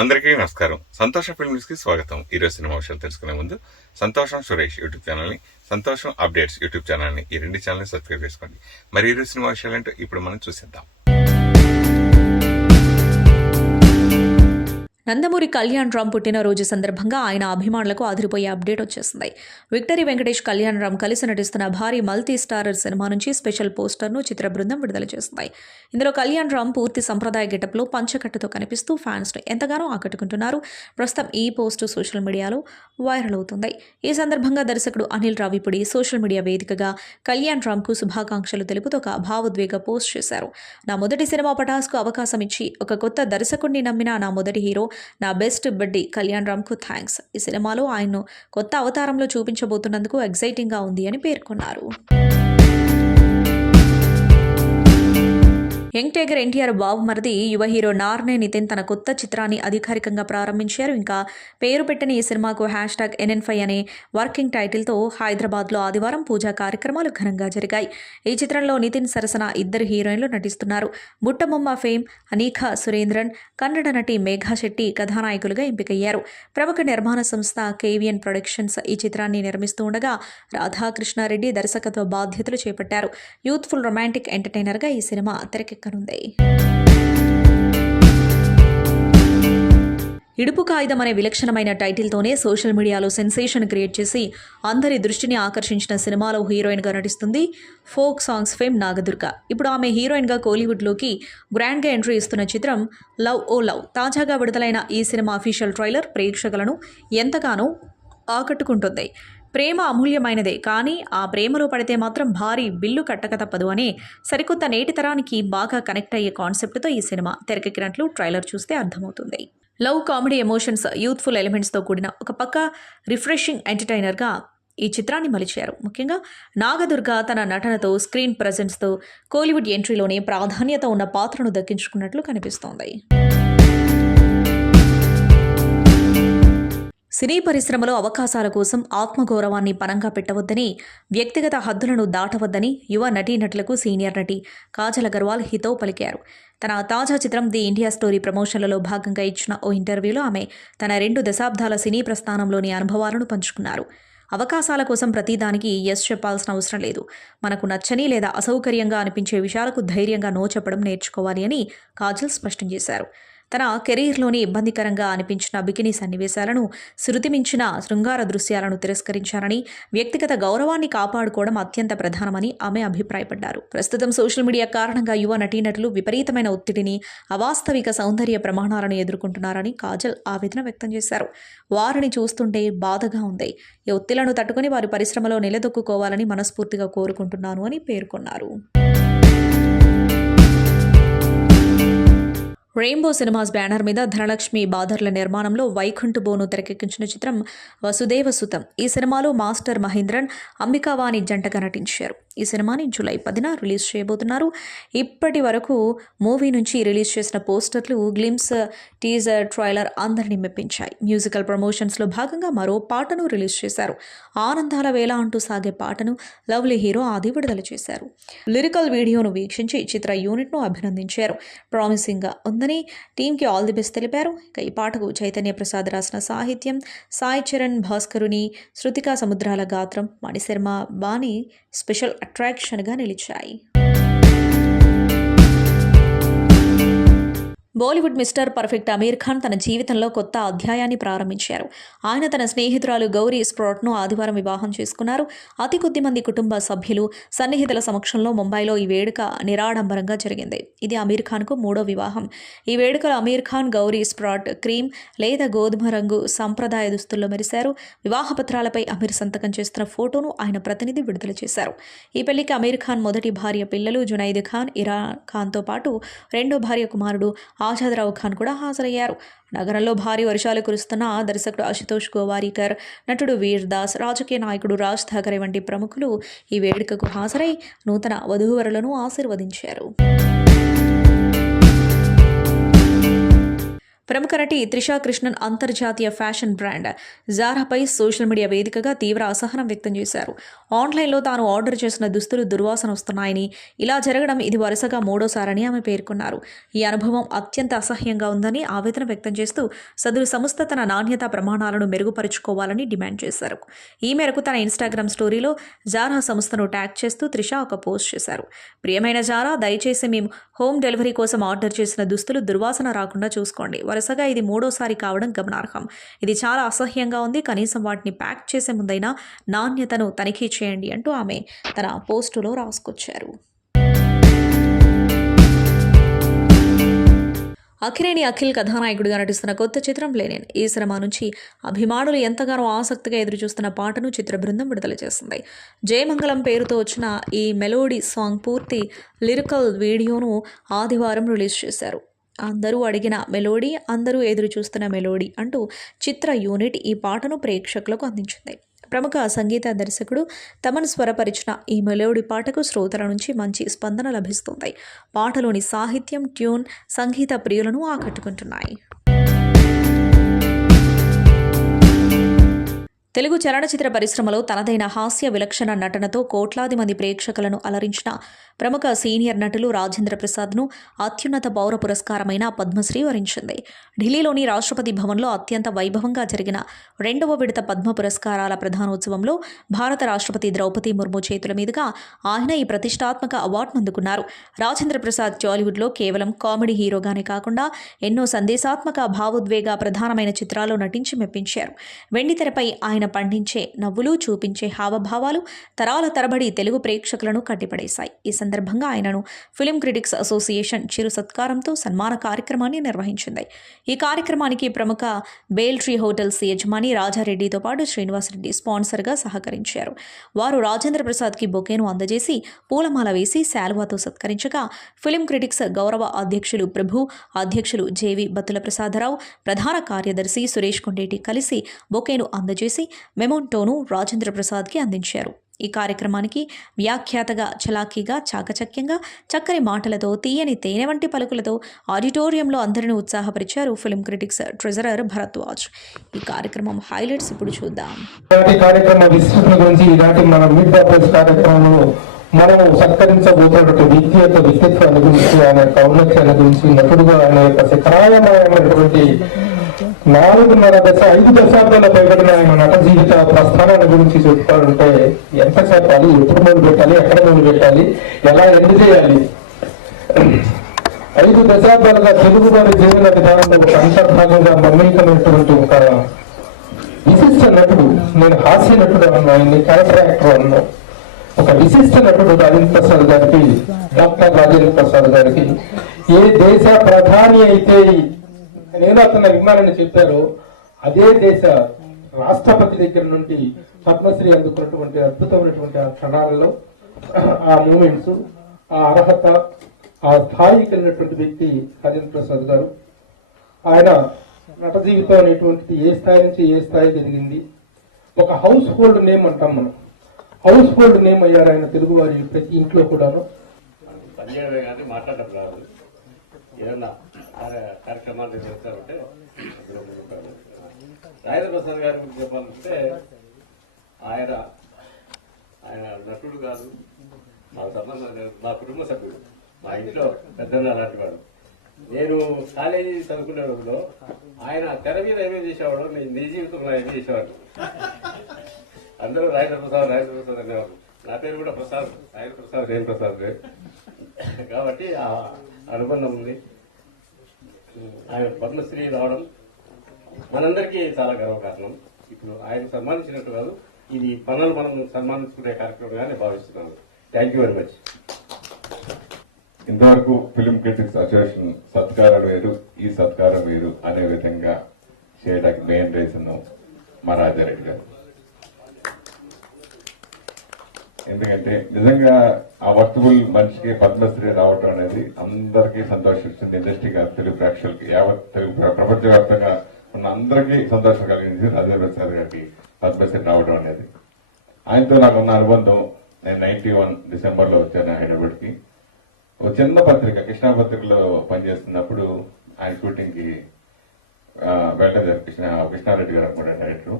అందరికీ నమస్కారం. సంతోష ఫిల్మ్స్కి స్వాగతం. ఈరోజు సినిమా విషయాలు తెలుసుకునే ముందు సంతోషం సురేష్ యూట్యూబ్ ఛానల్ని, సంతోషం అప్డేట్స్ యూట్యూబ్ ఛానల్ని, ఈ రెండు ఛానల్ని సబ్స్క్రైబ్ చేసుకోండి. మరి ఈరోజు సినిమా విషయాలంటే ఇప్పుడు మనం చూసేద్దాం. నందమూరి కళ్యాణ్ రామ్ పుట్టినరోజు సందర్భంగా ఆయన అభిమానులకు అదిరిపోయే అప్డేట్ వచ్చేసింది. విక్టరీ వెంకటేష్ కళ్యాణ్ రామ్ కలిసి నటిస్తున్న భారీ మల్టీ స్టారర్ సినిమా నుంచి స్పెషల్ పోస్టర్ను చిత్ర బృందం విడుదల చేసింది. ఇందులో కళ్యాణ్ రామ్ పూర్తి సంప్రదాయ గెటప్లో పంచకట్టుతో కనిపిస్తూ ఫ్యాన్స్ను ఎంతగానో ఆకట్టుకుంటున్నారు. ప్రస్తుతం ఈ పోస్టు సోషల్ మీడియాలో వైరల్ అవుతుంది. ఈ సందర్భంగా దర్శకుడు అనిల్ రావిపూడి సోషల్ మీడియా వేదికగా కళ్యాణ్ రామ్కు శుభాకాంక్షలు తెలుపుతూ ఒక భావోద్వేగ పోస్ట్ చేశారు. నా మొదటి సినిమా పటాస్కు అవకాశం ఇచ్చి ఒక కొత్త దర్శకుడిని నమ్మిన నా మొదటి హీరో, నా బెస్ట్ బడ్డీ కళ్యాణ్ రామ్కు థ్యాంక్స్. ఈ సినిమాలో ఆయన్ను కొత్త అవతారంలో చూపించబోతున్నందుకు ఎక్సైటింగ్గా ఉంది అని పేర్కొన్నారు. యంగ్ టైగర్ ఎన్టీఆర్ బావమరిది యువ హీరో నార్నే నితిన్ తన కొత్త చిత్రాన్ని అధికారికంగా ప్రారంభించారు. ఇంకా పేరు పెట్టిన ఈ సినిమాకు #NN5 అనే వర్కింగ్ టైటిల్తో హైదరాబాద్లో ఆదివారం పూజా కార్యక్రమాలు ఘనంగా జరిగాయి. ఈ చిత్రంలో నితిన్ సరసన ఇద్దరు హీరోయిన్లు నటిస్తున్నారు. బుట్టబొమ్మ ఫేమ్ అనీఖా సురేంద్రన్, కన్నడ నటి మేఘా శెట్టి కథానాయకులుగా ఎంపికయ్యారు. ప్రముఖ నిర్మాణ సంస్థ కేవిఎన్ ప్రొడక్షన్స్ ఈ చిత్రాన్ని నిర్మిస్తూ ఉండగా రాధాకృష్ణారెడ్డి దర్శకత్వ బాధ్యతలు చేపట్టారు. యూత్ఫుల్ రొమాంటిక్ ఎంటర్టైనర్గా ఈ సినిమా తెరకెక్కనుంది. ఇడుపు కాగితం అనే విలక్షణమైన టైటిల్తోనే సోషల్ మీడియాలో సెన్సేషన్ క్రియేట్ చేసి అందరి దృష్టిని ఆకర్షించిన సినిమాలో హీరోయిన్గా నటిస్తుంది ఫోక్ సాంగ్స్ ఫేమ్ నాగదుర్గ. ఇప్పుడు ఆమె హీరోయిన్గా కోలీవుడ్లోకి గ్రాండ్గా ఎంట్రీ ఇస్తున్న చిత్రం లవ్ ఓ లవ్. తాజాగా విడుదలైన ఈ సినిమా అఫీషియల్ ట్రైలర్ ప్రేక్షకులను ఎంతగానో ఆకట్టుకుంటుంది. ప్రేమ అమూల్యమైనదే, కానీ ఆ ప్రేమలో పడితే మాత్రం భారీ బిల్లు కట్టక తప్పదు అనే సరికొత్త నేటి తరానికి బాగా కనెక్ట్ అయ్యే కాన్సెప్ట్తో ఈ సినిమా తెరకెక్కినట్లు ట్రైలర్ చూస్తే అర్థమవుతుంది. లవ్, కామెడీ, ఎమోషన్స్, యూత్ఫుల్ ఎలిమెంట్స్తో కూడిన ఒక పక్క రిఫ్రెషింగ్ ఎంటర్టైనర్గా ఈ చిత్రాన్ని మలిచారు. ముఖ్యంగా నాగదుర్గ తన నటనతో, స్క్రీన్ ప్రెజెన్స్తో కోలీవుడ్ ఎంట్రీలోనే ప్రాధాన్యత ఉన్న పాత్రను దక్కించుకున్నట్లు కనిపిస్తోంది. సినీ పరిశ్రమలో అవకాశాల కోసం ఆత్మగౌరవాన్ని పణంగా పెట్టవద్దని, వ్యక్తిగత హద్దులను దాటవద్దని యువ నటీనటులకు సీనియర్ నటి కాజల్ అగర్వాల్ హితవు పలికారు. తన తాజా చిత్రం ది ఇండియా స్టోరీ ప్రమోషన్లలో భాగంగా ఇచ్చిన ఓ ఇంటర్వ్యూలో ఆమె తన 2 దశాబ్దాల సినీ ప్రస్థానంలోని అనుభవాలను పంచుకున్నారు. అవకాశాల కోసం ప్రతిదానికి ఎస్ చెప్పాల్సిన అవసరం లేదు. మనకు నచ్చని లేదా అసౌకర్యంగా అనిపించే విషయాలకు ధైర్యంగా నో చెప్పడం నేర్చుకోవాలి అని కాజల్ స్పష్టం చేశారు. తన కెరీర్లోని ఇబ్బందికరంగా అనిపించిన బికినీ సన్నివేశాలను, శృతిమించిన శృంగార దృశ్యాలను తిరస్కరించారని, వ్యక్తిగత గౌరవాన్ని కాపాడుకోవడం అత్యంత ప్రధానమని ఆమె అభిప్రాయపడ్డారు. ప్రస్తుతం సోషల్ మీడియా కారణంగా యువ నటీనటులు విపరీతమైన ఒత్తిడిని, అవాస్తవిక సౌందర్య ప్రమాణాలను ఎదుర్కొంటున్నారని కాజల్ ఆవేదన వ్యక్తం చేశారు. వారిని చూస్తుంటే బాధగా ఉంది. ఈ ఒత్తిళ్లను తట్టుకుని వారి పరిశ్రమలో నిలదొక్కుకోవాలని మనస్ఫూర్తిగా కోరుకుంటున్నాను అని పేర్కొన్నారు. రెయిన్బో సినిమాస్ బ్యానర్ మీద ధనలక్ష్మి బాదర్ల నిర్మాణంలో వైకుంఠ్ బోను తెరకెక్కించిన చిత్రం వసుదేవ సుతం. ఈ సినిమాలో మాస్టర్ మహేంద్రన్, అంబికావాణి జంటగా నటించారు. ఈ సినిమాని జూలై 10న రిలీజ్ చేయబోతున్నారు. ఇప్పటి వరకు మూవీ నుంచి రిలీజ్ చేసిన పోస్టర్లు, గ్లిమ్స్, టీజర్, ట్రైలర్ అందరినీ మెప్పించాయి. మ్యూజికల్ ప్రమోషన్స్లో భాగంగా మరో పాటను రిలీజ్ చేశారు. ఆనందాల వేళ అంటూ సాగే పాటను లవ్లీ హీరో ఆది విడుదల చేశారు. లిరికల్ వీడియోను వీక్షించి చిత్ర యూనిట్ను అభినందించారు. ప్రామిసింగ్గా ఉందని టీంకి ఆల్ ది బెస్ట్ తెలిపారు. ఇక ఈ పాటకు చైతన్య ప్రసాద్ రాసిన సాహిత్యం, సాయి చరణ్, భాస్కరుని, శృతికా సముద్రాల గాత్రం, మణిశర్మ బాణి స్పెషల్ అట్రాక్షన్గా నిలిచాయి. బాలీవుడ్ మిస్టర్ పర్ఫెక్ట్ అమీర్ ఖాన్ తన జీవితంలో కొత్త అధ్యాయాన్ని ప్రారంభించారు. ఆయన తన స్నేహితురాలు గౌరీ స్ప్రాట్ను ఆదివారం వివాహం చేసుకున్నారు. అతి కొద్ది మంది కుటుంబ సభ్యులు, సన్నిహితుల సమక్షంలో ముంబైలో ఈ వేడుక నిరాడంబరంగా జరిగింది. ఇది అమీర్ ఖాన్కు 3వ వివాహం. ఈ వేడుకలో అమీర్ ఖాన్, గౌరీ స్ప్రాట్ క్రీమ్ లేదా గోధుమ రంగు సంప్రదాయ దుస్తుల్లో మెరిశారు. వివాహ పత్రాలపై అమీర్ సంతకం చేస్తున్న ఫోటోను ఆయన ప్రతినిధి విడుదల చేశారు. ఈ పెళ్లికి అమీర్ ఖాన్ మొదటి భార్య పిల్లలు జునైద్ ఖాన్, ఇరాన్ ఖాన్తో పాటు రెండో భార్య కుమారుడు ఆజాద్రావు ఖాన్ కూడా హాజరయ్యారు. నగరంలో భారీ వర్షాలు కురుస్తున్న దర్శకుడు అశుతోష్ గోవారికర్, నటుడు వీర్ దాస్, రాజకీయ నాయకుడు రాజ్ ఠాకరే వంటి ప్రముఖులు ఈ వేడుకకు హాజరై నూతన వధూవరులను ఆశీర్వదించారు. ప్రముఖ నటి త్రిషా కృష్ణన్ అంతర్జాతీయ ఫ్యాషన్ బ్రాండ్ జారాపై సోషల్ మీడియా వేదికగా తీవ్ర అసహనం వ్యక్తం చేశారు. ఆన్లైన్లో తాను ఆర్డర్ చేసిన దుస్తులు దుర్వాసన వస్తున్నాయని, ఇలా జరగడం ఇది వరుసగా మూడోసారని ఆమె పేర్కొన్నారు. ఈ అనుభవం అత్యంత అసహ్యంగా ఉందని ఆవేదన వ్యక్తం చేస్తూ సదరు సంస్థ తన నాణ్యతా ప్రమాణాలను మెరుగుపరుచుకోవాలని డిమాండ్ చేశారు. ఈ మేరకు తన ఇన్స్టాగ్రామ్ స్టోరీలో జారా సంస్థను ట్యాగ్ చేస్తూ త్రిష ఒక పోస్ట్ చేశారు. ప్రియమైన జారా, దయచేసి మేము హోమ్ డెలివరీ కోసం ఆర్డర్ చేసిన దుస్తులు దుర్వాసన రాకుండా చూసుకోండి. వరుసగా ఇది మూడోసారి కావడం గమనార్హం. ఇది చాలా అసహ్యంగా ఉంది. కనీసం వాటిని ప్యాక్ చేసే ముందైనా నాణ్యతను తనిఖీ చేయండి అంటూ ఆమె తన పోస్టులో రాసుకొచ్చారు. అక్కినేని అఖిల్ కథానాయకుడిగా నటిస్తున్న కొత్త చిత్రం లెనిన్. ఈ సినిమా నుంచి అభిమానులు ఎంతగానో ఆసక్తిగా ఎదురుచూస్తున్న పాటను చిత్ర బృందం విడుదల చేసింది. జయమంగళం పేరుతో వచ్చిన ఈ మెలోడీ సాంగ్ పూర్తి లిరికల్ వీడియోను ఆదివారం రిలీజ్ చేశారు. అందరూ అడిగిన మెలోడీ, అందరూ ఎదురు చూస్తున్న మెలోడీ అంటూ చిత్ర యూనిట్ ఈ పాటను ప్రేక్షకులకు అందించింది. ప్రముఖ సంగీత దర్శకుడు తమన్ స్వరపరిచిన ఈ మెలోడీ పాటకు శ్రోతల నుంచి మంచి స్పందన లభిస్తుంది. పాటలోని సాహిత్యం, ట్యూన్ సంగీత ప్రియులను ఆకట్టుకుంటున్నాయి. తెలుగు చలనచిత్ర పరిశ్రమలో తనదైన హాస్య విలక్షణ నటనతో కోట్లాది మంది ప్రేక్షకులను అలరించిన ప్రముఖ సీనియర్ నటులు రాజేంద్ర ప్రసాద్ను అత్యున్నత పౌర పురస్కారమైన పద్మశ్రీ వరించింది. ఢిల్లీలోని రాష్ట్రపతి భవన్లో అత్యంత వైభవంగా జరిగిన 2వ విడత పద్మ పురస్కారాల ప్రధానోత్సవంలో భారత రాష్ట్రపతి ద్రౌపది ముర్ము చేతుల మీదుగా ఆయన ఈ ప్రతిష్టాత్మక అవార్డును అందుకున్నారు. రాజేంద్ర ప్రసాద్ టాలీవుడ్లో కేవలం కామెడీ హీరోగానే కాకుండా ఎన్నో సందేశాత్మక, భావోద్వేగ ప్రధానమైన చిత్రాల్లో నటించి మెప్పించారు. వెండితెరపై ఆయన పండించే నవ్వులు, చూపించే హావభావాలు తరాల తరబడి తెలుగు ప్రేక్షకులను కట్టిపడేశాయి. ఈ సందర్భంగా ఆయనను ఫిలిం క్రిటిక్స్ అసోసియేషన్ చిరు సత్కారంతో సన్మాన కార్యక్రమాన్ని నిర్వహించింది. ఈ కార్యక్రమానికి ప్రముఖ బేల్ట్రీ హోటల్స్ యజమాని రాజారెడ్డితో పాటు శ్రీనివాసరెడ్డి స్పాన్సర్గా సహకరించారు. వారు రాజేంద్ర ప్రసాద్కి బొకేను అందజేసి పూలమాల వేసి శాలువాతో సత్కరించగా ఫిలిం క్రిటిక్స్ గౌరవ అధ్యక్షులు ప్రభు, అధ్యక్షులు జేవి బత్తుల ప్రసాదరావు, ప్రధాన కార్యదర్శి సురేష్ కొండేటి కలిసి బొకేను అందజేసి మెమోంటోను రాజేంద్ర ప్రసాద్కి అందించారు. ఈ కార్యక్రమానికి వ్యాఖ్యాతగా చలాకీగా, చాకచక్యంగా, చక్కని మాటలతో, తీయని తేనె వంటి పలుకులతో ఆడిటోరియంలో అందరినీ ఉత్సాహపరిచారు ఫిలిం క్రిటిక్స్ ట్రెజరర్ భరద్వాజ్. ఈ కార్యక్రమం హైలైట్స్ ఇప్పుడు చూద్దాం. కార్యక్రమ విస్తృతి గురించి ఈనాటి మన మీట్ ద ప్రెస్ కార్యక్రమంలో మనం సత్కరించబోతున్నటువంటి వ్యక్తి యొక్క వ్యక్తిత్వాన్ని గురించి, ఆయన యొక్క ఔన్నత్యాన్ని గురించి, నటుడుగా ఆయన యొక్క శిఖరాయమైనటువంటి 5 దశాబ్దాల పైబడిన ఆయన నట జీవిత ప్రస్థానాల గురించి చెప్పుకోవాలంటే ఎంత చెప్పాలి, ఎప్పుడు మొదలు పెట్టాలి, ఎక్కడ మొదలు పెట్టాలి, ఎలా ఎందు చేయాలి. 5 దశాబ్దాలుగా తెలుగు వారి జీవన విధానంలో ఒక అంతర్భాగంగా మమేకమైనటువంటి ఒక విశిష్ట నటుడు. నేను హాస్య నటుడు అన్నా, ఆయన్ని క్యారెక్టర్ యాక్టర్ అన్నా. ఒక విశిష్ట నటుడు రాజేంద్ర ప్రసాద్ గారికి, డాక్టర్ రాజేంద్ర ప్రసాద్ గారికి ఏ దేశ ప్రధాని అయితే నేను అతని అభిమానాన్ని చెప్పారు, అదే దేశ రాష్ట్రపతి దగ్గర నుండి పద్మశ్రీ అందుకున్నటువంటి అద్భుతమైనటువంటి ఆ క్షణాలలో, ఆ మూమెంట్స్, ఆ అర్హత, ఆ స్థాయికి వెళ్ళినటువంటి వ్యక్తి రాజేంద్ర ప్రసాద్ గారు. ఆయన నట జీవితం అనేటువంటిది ఏ స్థాయి నుంచి ఏ స్థాయికి ఎదిగింది. ఒక హౌస్ హోల్డ్ నేమ్ అంటాం మనం. హౌస్ హోల్డ్ నేమ్ అయ్యారు ఆయన తెలుగు వారి ప్రతి ఇంట్లో కూడాను. ఏదన్నా కార్యక్రమాలు చేస్తారంటే రాజేంద్ర ప్రసాద్ గారి గురించి చెప్పాలంటే ఆయన నటుడు కాదు, మాకు సంబంధం లేదు, మా కుటుంబ సభ్యుడు, మా ఇంట్లో పెద్దన్న అలాంటి వాడు. నేను కాలేజీ చదువుకునే రోజులో ఆయన తెర మీద ఏమేమి చేసేవాడు, నీ జీవితంలో ఏమేమి చేసేవాడు. అందరూ రాజేంద్ర ప్రసాద్ అనేవారు. నా పేరు కూడా ప్రసాద్, రాజేంద్ర ప్రసాద్, రేణు ప్రసాద్. కాబట్టి ఆ అనుబంధం ఉంది. ఆయన పద్మశ్రీ రావడం మనందరికీ చాలా గర్వకారణం. ఇప్పుడు ఆయన సన్మానించినట్టు కాదు, ఇది మనల్ని మనం సన్మానించుకునే కార్యక్రమంగా నేను భావిస్తున్నాను. Thank you very much. ఇంతవరకు ఫిలిం క్రిటిక్స్ అసోసియేషన్ సత్కారం వేరు, ఈ సత్కారం వేరు అనే విధంగా చేయడానికి మెయిన్ రీజన్ మా రాజారెడ్డి గారు. ఎందుకంటే నిజంగా ఆ వర్తబుల్ మనిషికి పద్మశ్రీ రావటం అనేది అందరికీ సంతోషం ఇస్తుంది. ఇండస్ట్రీ కాదు, తెలుగు ప్రేక్షకులకి, యావత్ తెలుగు ప్రపంచవ్యాప్తంగా ఉన్న అందరికీ సంతోషం కలిగింది రాజేంద్ర ప్రసాద్ గారికి పద్మశ్రీ రావడం అనేది. ఆయనతో నాకున్న అనుబంధం, నేను 91 డిసెంబర్లో వచ్చాను హైదరాబాద్కి. ఒక చిన్న పత్రిక, కృష్ణా పత్రికలో పనిచేస్తున్నప్పుడు ఆయన షూటింగ్కి వెళ్ళలేదు కృష్ణారెడ్డి గారు అనుకుంటా డైరెక్టర్.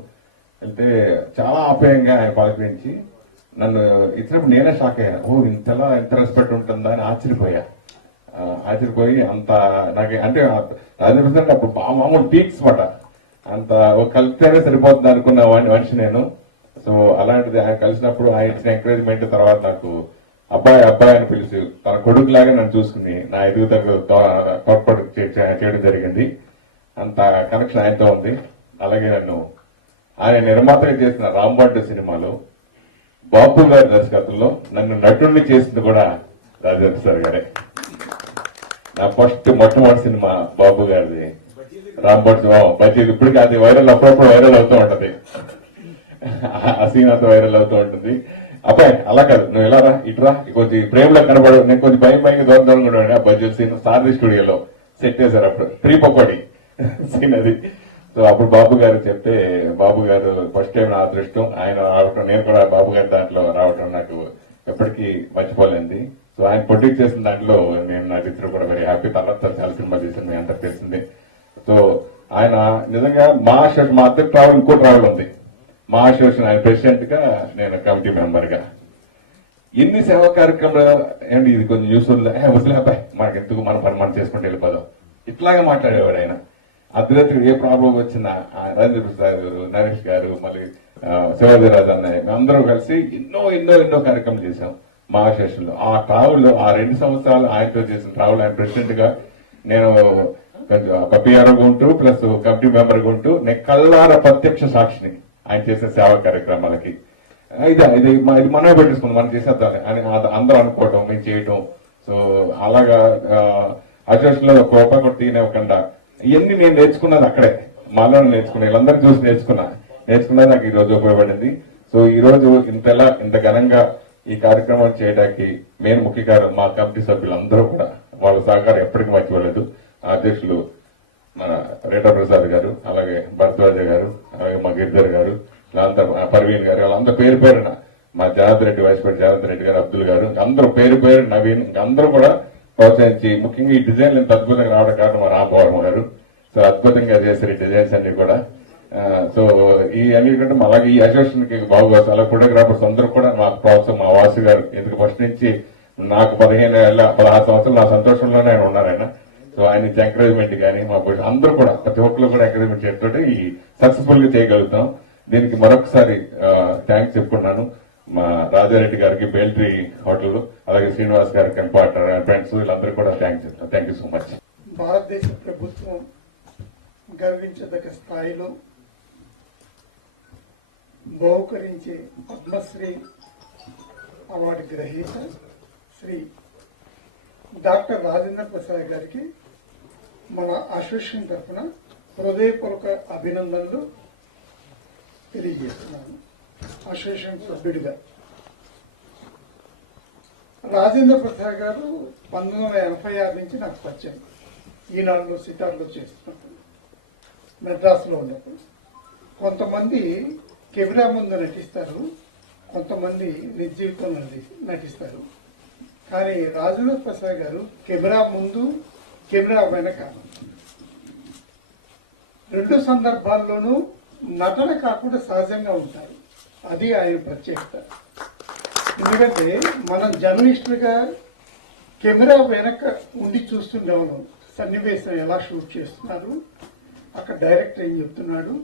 వెళ్తే చాలా ఆప్యాయంగా ఆయన పలకరించి నన్ను ఇచ్చినప్పుడు నేనే షాక్ అయ్యాను. ఓ ఇంతలా ఎంత రెస్పెక్ట్ ఉంటుందా అని ఆశ్చర్యపోయి అంత నాకు అంటే రాజేంద్ర అప్పుడు మామూలు పీక్స్ మాట అంత కలిస్తేనే సరిపోతుంది అనుకున్న మనిషి నేను. సో అలాంటిది ఆయన కలిసినప్పుడు ఆయన ఇచ్చిన ఎంకరేజ్మెంట్ తర్వాత నాకు అబ్బాయి అని పిలిచి తన కొడుకులాగా నన్ను చూసుకుని నా ఎదుగుదలకు తోడ్పాటు చేయడం జరిగింది. అంత కనెక్షన్ ఆయనతో ఉంది. అలాగే నన్ను ఆయన నిర్మాతగా చేసిన రాంబాటు సినిమాలో బాపు గారి దర్శకత్వంలో నన్ను నటుడిని చేసింది కూడా రాజేంద్ర సార్ గారే. నా మొట్టమొదటి సినిమా బాబు గారిది రాంబాటు బడ్జెట్. ఇప్పటికీ అది వైరల్, అప్పుడప్పుడు వైరల్ అవుతూ ఉంటది. ఆ సీన్ అంతా వైరల్ అవుతూ ఉంటుంది. అబ్బాయి అలా కాదు, నువ్వు ఎలా రా ఇటురా కొంచెం ప్రేమలో కనబడు. నేను కొంచెం భయం దూరం కూడా ఆ బడ్జెట్ సీన్ సారథి స్టూడియోలో సెట్ చేశారు. అప్పుడు 3 పకోడీ సీన్ అది. సో అప్పుడు బాబు గారు చెప్తే బాబు గారు ఫస్ట్ టైం నా అదృష్టం ఆయన రావటం, నేను కూడా బాబు గారి దాంట్లో రావటం నాకు ఎప్పటికీ మర్చిపోలేంది. సో ఆయన ప్రొడ్యూస్ చేసిన దాంట్లో నేను నటించడం కూడా వెరీ హ్యాపీ. తర్వాత చాలా సినిమా చేసిన మీ అందరికి తెలిసింది. సో ఆయన నిజంగా మా అద్దరు ట్రావెల్, ఇంకో ట్రావెల్ ఉంది మా అసోసియేషన్. ఆయన ప్రెసిడెంట్ గా, నేను కమిటీ మెంబర్ గా. ఎన్ని సేవా కార్యక్రమాలు అండి, ఇది కొంచెం యూస్ఫుల్. వదిలే అబ్బాయి మనకి ఎందుకు, మన పని మనం చేసుకుంటే వెళ్ళిపోదాం ఇట్లాగే మాట్లాడేవాడు ఆయన. అర్ధరాత్రికి ఏ ప్రాబ్లం వచ్చినా రాజేంద్ర ప్రసాద్ గారు, నరేష్ గారు, మళ్ళీ శివాజీరాజు అన్నయ్య, అందరూ కలిసి ఎన్నో కార్యక్రమాలు చేశాం మా అసోసియేషన్ లో. ఆ ట్రావెల్, ఆ 2 సంవత్సరాలు ఆయనతో చేసిన ట్రావెల్, ఆయన ప్రెసిడెంట్ గా నేను పిఆర్ఓ ఉంటూ ప్లస్ కమిటీ మెంబర్ ఉంటూ నేను కళ్ళార ప్రత్యక్ష సాక్షిని ఆయన చేసే సేవా కార్యక్రమాలకి. ఇది మనమే పెట్టేసుకున్నాం, మనం చేసేద్దాం అని అందరూ అనుకోవటం, మేము చేయటం. సో అలాగా అసోసియేషన్ లో ఒక రూపాయి కూడా తీయనివ్వకుండా ఇవన్నీ నేను నేర్చుకున్నది అక్కడే, మాలో నేర్చుకున్నా, వీళ్ళందరూ చూసి నేర్చుకున్నది నాకు ఈ రోజు ఉపయోగపడింది. సో ఈ రోజు ఇంత ఘనంగా ఈ కార్యక్రమం చేయడానికి మెయిన్ ముఖ్య కారణం మా కమిటీ సభ్యులందరూ కూడా వాళ్ళ సహకారం ఎప్పటికీ మర్చిపోలేదు. అధ్యక్షులు మన రేటా ప్రసాద్ గారు, అలాగే భరద్వాజ గారు, అలాగే మా గిరిధర్ గారు, పర్వీన్ గారు, వాళ్ళందరూ పేరున, మా జనార్దన్ రెడ్డి, వైస్ ప్రెసిడెంట్ జనార్దన్ రెడ్డి గారు, అబ్దుల్ గారు, అందరూ పేరు నవీన్, అందరూ కూడా ప్రోత్సహించి, ముఖ్యంగా ఈ డిజైన్లు ఇంత అద్భుతంగా రావడం కారణం మా రామవరం గారు. సో అద్భుతంగా చేశారు ఈ డిజైన్స్ అన్ని కూడా. సో ఈ అన్నిటికంటే అలాగే ఈ అసోసియేషన్ కి బాగుగా అలా ఫోటోగ్రాఫర్స్ అందరూ కూడా మాకు ప్రోత్సాహం, మా వాసు గారు, ఎందుకు ఫస్ట్ నుంచి నాకు 16 సంవత్సరాలు నా సంతోషంలోనే ఆయన ఉన్నారు ఆయన. సో ఆయన ఎంకరేజ్మెంట్ కానీ మా అందరూ కూడా ప్రతి ఒక్కరు కూడా ఎంకరేజ్మెంట్ చేస్తుంటే ఈ సక్సెస్ఫుల్ గా చేయగలుగుతాం. దీనికి మరొకసారి థ్యాంక్స్ చెప్పుకున్నాను మా రాజారెడ్డి గారికి, బేల్ట్రీ హోటల్, అలాగే శ్రీనివాస్ గారికి, పార్ట్నర్ ఫ్రెండ్స్, వీళ్ళందరూ కూడా థ్యాంక్ యూ సో మచ్. భారతదేశ ప్రభుత్వం గర్వించదగ్గ స్థాయిలో బహుకరించే పద్మశ్రీ అవార్డు గ్రహీత శ్రీ డాక్టర్ రాజేంద్ర ప్రసాద్ గారికి మన అసోసియేషన్ తరఫున హృదయపూర్వక అభినందనలు తెలియజేస్తున్నాను. అసోసియేషన్ సభ్యుడిగా రాజేంద్ర ప్రసాద్ గారు 1986 నుంచి నాకు పరిచయం. ఈనాడులో సితార్లో చేస్తున్నప్పుడు, మెడ్రాస్లో ఉన్నప్పుడు. కొంతమంది కెమెరా ముందు నటిస్తారు, కొంతమంది నిజ జీవితంలో నటిస్తారు. కానీ రాజేంద్ర ప్రసాద్ గారు కెమెరా ముందు, కెమెరా వెనక 2 సందర్భాల్లోనూ నటన కాకుండా సహజంగా ఉంటారు. అది ఆయన ప్రత్యేకత. ఎందుకంటే మనం జర్నలిస్టులుగా కెమెరా వెనక ఉండి చూస్తుండేవాళ్ళం, సన్నివేశం ఎలా షూట్ చేస్తున్నారు, అక్కడ డైరెక్టర్ ఏం చెప్తున్నాడు,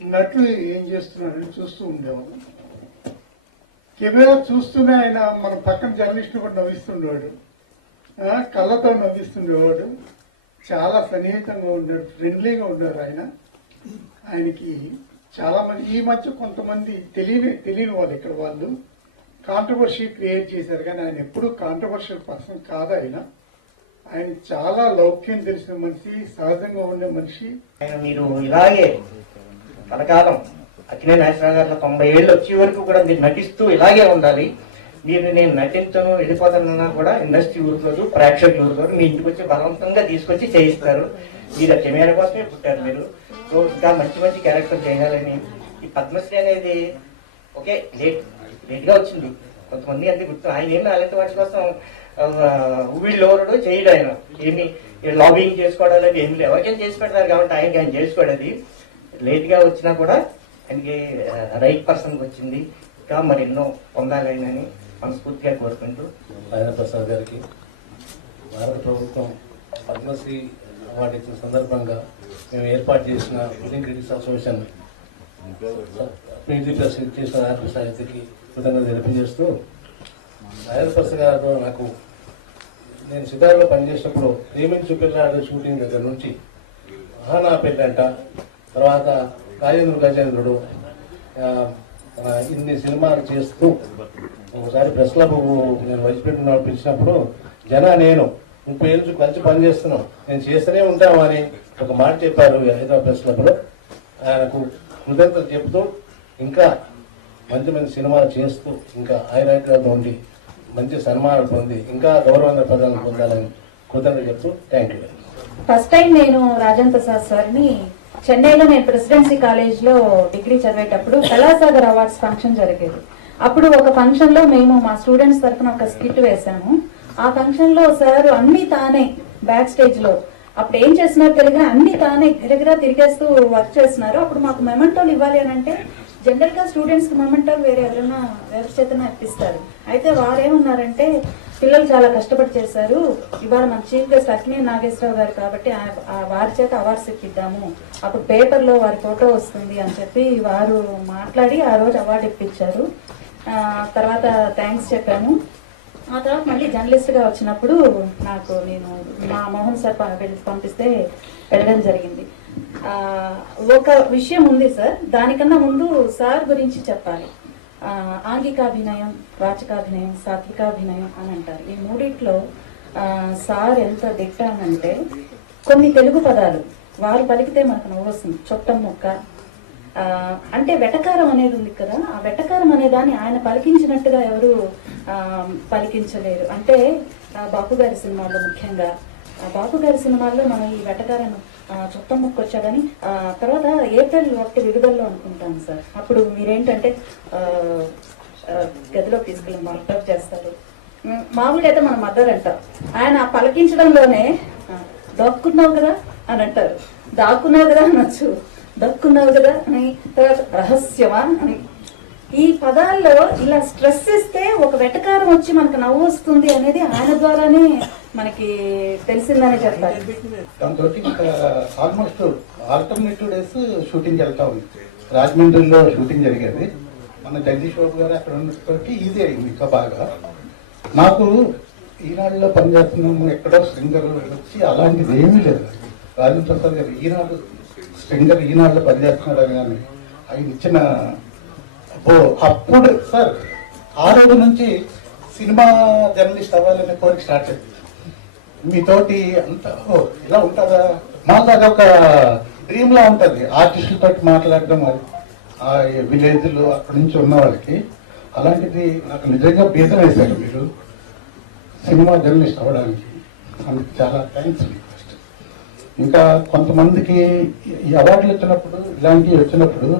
నటులు ఏం చేస్తున్నారని చూస్తూ ఉండేవాళ్ళం. కెమెరా చూస్తూనే ఆయన మన పక్కన జర్నలిస్ట్ కూడా నవ్విస్తుండేవాడు, కళ్ళతో నవ్విస్తుండేవాడు. చాలా సన్నిహితంగా ఉన్నాడు, ఫ్రెండ్లీగా ఉన్నారు ఆయన. ఆయనకి చాలా మంది ఈ మధ్య కొంతమంది తెలియని వాళ్ళు ఇక్కడ వాళ్ళు కాంట్రవర్సీ క్రియేట్ చేశారు, కానీ ఆయన ఎప్పుడూ కాంట్రవర్షియల్ పర్సన్ కాదు. ఆయన చాలా లౌక్యం తెలిసిన మనిషి, సహజంగా ఉండే మనిషి. ఆయన మీరు ఇలాగే పలకాలం అక్కినే నాగేశ్వరరావు గారు 90 ఏళ్ళు వచ్చే వరకు కూడా మీరు నటిస్తూ ఇలాగే ఉండాలి. మీరు నేను నటించను వెళ్ళిపోతానన్నా కూడా ఇండస్ట్రీ ఊరుకోదు, ప్రేక్షకులు ఊరుకోరు. మీ ఇంటికి వచ్చి బలవంతంగా తీసుకొచ్చి చేయిస్తారు. మీరు కెమెరా కోసమే పుట్టారు మీరు. సో ఇంకా మంచి క్యారెక్టర్ చేయాలని. ఈ పద్మశ్రీ అనేది ఒకే లేట్గా వచ్చింది. కొంతమంది అంటే గుర్తు. ఆయన ఏమి అలాంటి వాటి కోసం వీళ్ళెవరు చేయడు ఆయన ఏమి లాబింగ్ చేసుకోవడం అనేది ఏమి లేవు, ఎవరికైనా చేసి పెడతారు కాబట్టి ఆయన చేసుకోవడది. లేట్ గా వచ్చినా కూడా ఆయనకి రైట్ పర్సన్కి వచ్చింది. ఇంకా మరి ఎన్నో పొందాలని మనస్ఫూర్తిగా కోరుకుంటూ రాజేంద్ర ప్రసాద్ గారికి భారత ప్రభుత్వం పద్మశ్రీ అవార్డు ఇచ్చిన సందర్భంగా మేము ఏర్పాటు చేసిన film critics association PG plus చేసిన ఆర్టిస్ట్ సాహిత్యకి కృతజ్ఞత తెలియజేస్తూ, రాజేంద్ర ప్రసాద్ గారితో నాకు నేను సితార్లో పనిచేసినప్పుడు ప్రేమించు పిల్లాడు షూటింగ్ దగ్గర నుంచి నా పెళ్ళంట, తర్వాత గజేంద్రుడు ఇన్ని సినిమాలు చేస్తూ ఒకసారి ప్రెస్ క్లబ్ నేను వదిలిపెట్టిన పిలిచినప్పుడు నేను 30 ఏళ్ళు కలిసి పనిచేస్తున్నాం, నేను చేస్తూనే ఉంటాము అని ఒక మాట చెప్పారు హైదరాబాద్ ప్రెస్ క్లబ్లో. ఆయనకు కృతజ్ఞతలు చెప్తూ ఇంకా మంచి మంచి సినిమాలు చేస్తూ ఇంకా ఆయురాగ్యాలతో ఉండి మంచి సన్మానాలు పొంది ఇంకా గౌరవంగా పదాలను పొందాలని కృతజ్ఞతలు చెప్తూ థ్యాంక్ యూ. ఫస్ట్ టైం నేను రాజేంద్ర ప్రసాద్ సార్ని చెన్నైలో నేను ప్రెసిడెన్సీ కాలేజ్ లో డిగ్రీ చదివేటప్పుడు కళాసాగర్ అవార్డ్స్ ఫంక్షన్ జరిగేది. అప్పుడు ఒక ఫంక్షన్ లో మేము మా స్టూడెంట్స్ తరఫున ఒక స్కిట్ వేసాము. ఆ ఫంక్షన్ లో సార్ అన్ని తానే బ్యాక్ స్టేజ్ లో అప్పుడు ఏం చేస్తున్నారు తెలియదు, అన్ని తానే గిరగిరా తిరిగేస్తూ వర్క్ చేస్తున్నారు. అప్పుడు మాకు మెమెంటోలు ఇవ్వాలి అని అంటే జనరల్ గా స్టూడెంట్స్ కి మెమెంటోలు వేరే ఎవరైనా ఎవరి చేతన ఇప్పిస్తారు. అయితే వారేమన్నారంటే పిల్లలు చాలా కష్టపడి చేశారు, ఇవాళ మన చీఫ్ గెస్ట్ అక్కినేని నాగేశ్వరరావు గారు కాబట్టి వారి చేత అవార్డ్స్ ఇప్పిద్దాము, అప్పుడు పేపర్లో వారి ఫోటో వస్తుంది అని చెప్పి వారు మాట్లాడి ఆ రోజు అవార్డు ఇప్పించారు. తర్వాత థ్యాంక్స్ చెప్పాను. ఆ తర్వాత మళ్ళీ జర్నలిస్ట్ గా వచ్చినప్పుడు నేను మా మోహన్ సార్ పంపిస్తే వెళ్ళడం జరిగింది. ఒక విషయం ఉంది సార్, దానికన్నా ముందు సార్ గురించి చెప్పాలి. ఆంగికాభినయం, వాచకాభినయం, సాత్వికాభినయం అని అంటారు. ఈ మూడిట్లో సార్ ఎంత దిట్ట అంటే కొన్ని తెలుగు పదాలు వారు పలికితే మనకు నవ్వొస్తుంది. చొట్టం మొక్క అంటే వెటకారం అనేది ఉంది కదా, ఆ వెటకారం అనే దాన్ని ఆయన పలికించినట్టుగా ఎవరు పలికించలేరు. అంటే బాపు గారి సినిమాల్లో ముఖ్యంగా బాపు గారి సినిమాల్లో మనం ఈ వెటకారం చొట్టం మొక్క వచ్చాడని తర్వాత ఏప్రిల్ 1 విడుదలలో అనుకుంటాను సార్. అప్పుడు మీరేంటంటే గదిలో తీసుకెళ్ళి మార్కప్ చేస్తారు. మామూలుగా అయితే మన మదర్ అంటాం, ఆయన పలికించడంలోనే దాక్కున్నావు కదా అని అంటారు, దాక్కున్నావు కదా అనొచ్చు, దక్కున్నావు కదా అని, తర్వాత రహస్యమా అని. ఈ పదాల్లో ఇలా స్ట్రెస్ ఇస్తే ఒక వెటకారం వచ్చి మనకు నవ్వు వస్తుంది అనేది ఆయన ద్వారానే మనకి తెలిసిందని చెప్పాలి. దాంతో ఇంకా ఆల్మోస్ట్ ఆల్టర్నేటివ్ డేస్ షూటింగ్ వెళ్తా ఉంది. రాజమండ్రిలో షూటింగ్ జరిగేది. మన జగదీష్ బాబు గారు అక్కడ ఉన్నప్పటికీ ఈజీ అయింది ఇంకా బాగా. నాకు ఈనాడులో పనిచేస్తున్నాము, ఎక్కడో సింగర్ వచ్చి అలాంటిది ఏమీ లేదు. రాజేంద్ర ప్రసాద్ గారు ఈనాడు సింగర్ ఈనాడులో పనిచేస్తున్నాడు కానీ ఆయన ఇచ్చిన అప్పుడు సార్ ఆ రోజు నుంచి సినిమా జర్నలిస్ట్ అవ్వాలనే కోరిక స్టార్ట్ అయింది. మీతోటి అంతా ఇలా ఉంటుందా, మాకు అదొక డ్రీమ్ లా ఉంటుంది ఆర్టిస్టులతో మాట్లాడడం. అది ఆ విలేజ్లు అక్కడి నుంచి ఉన్న వాళ్ళకి అలాంటిది నాకు నిజంగా బీజం వేశారు మీరు సినిమా జర్నలిస్ట్ అవ్వడానికి. అందుకు చాలా థ్యాంక్స్. ఇంకా కొంతమందికి ఈ అవార్డులు వచ్చినప్పుడు ఇలాంటివి వచ్చినప్పుడు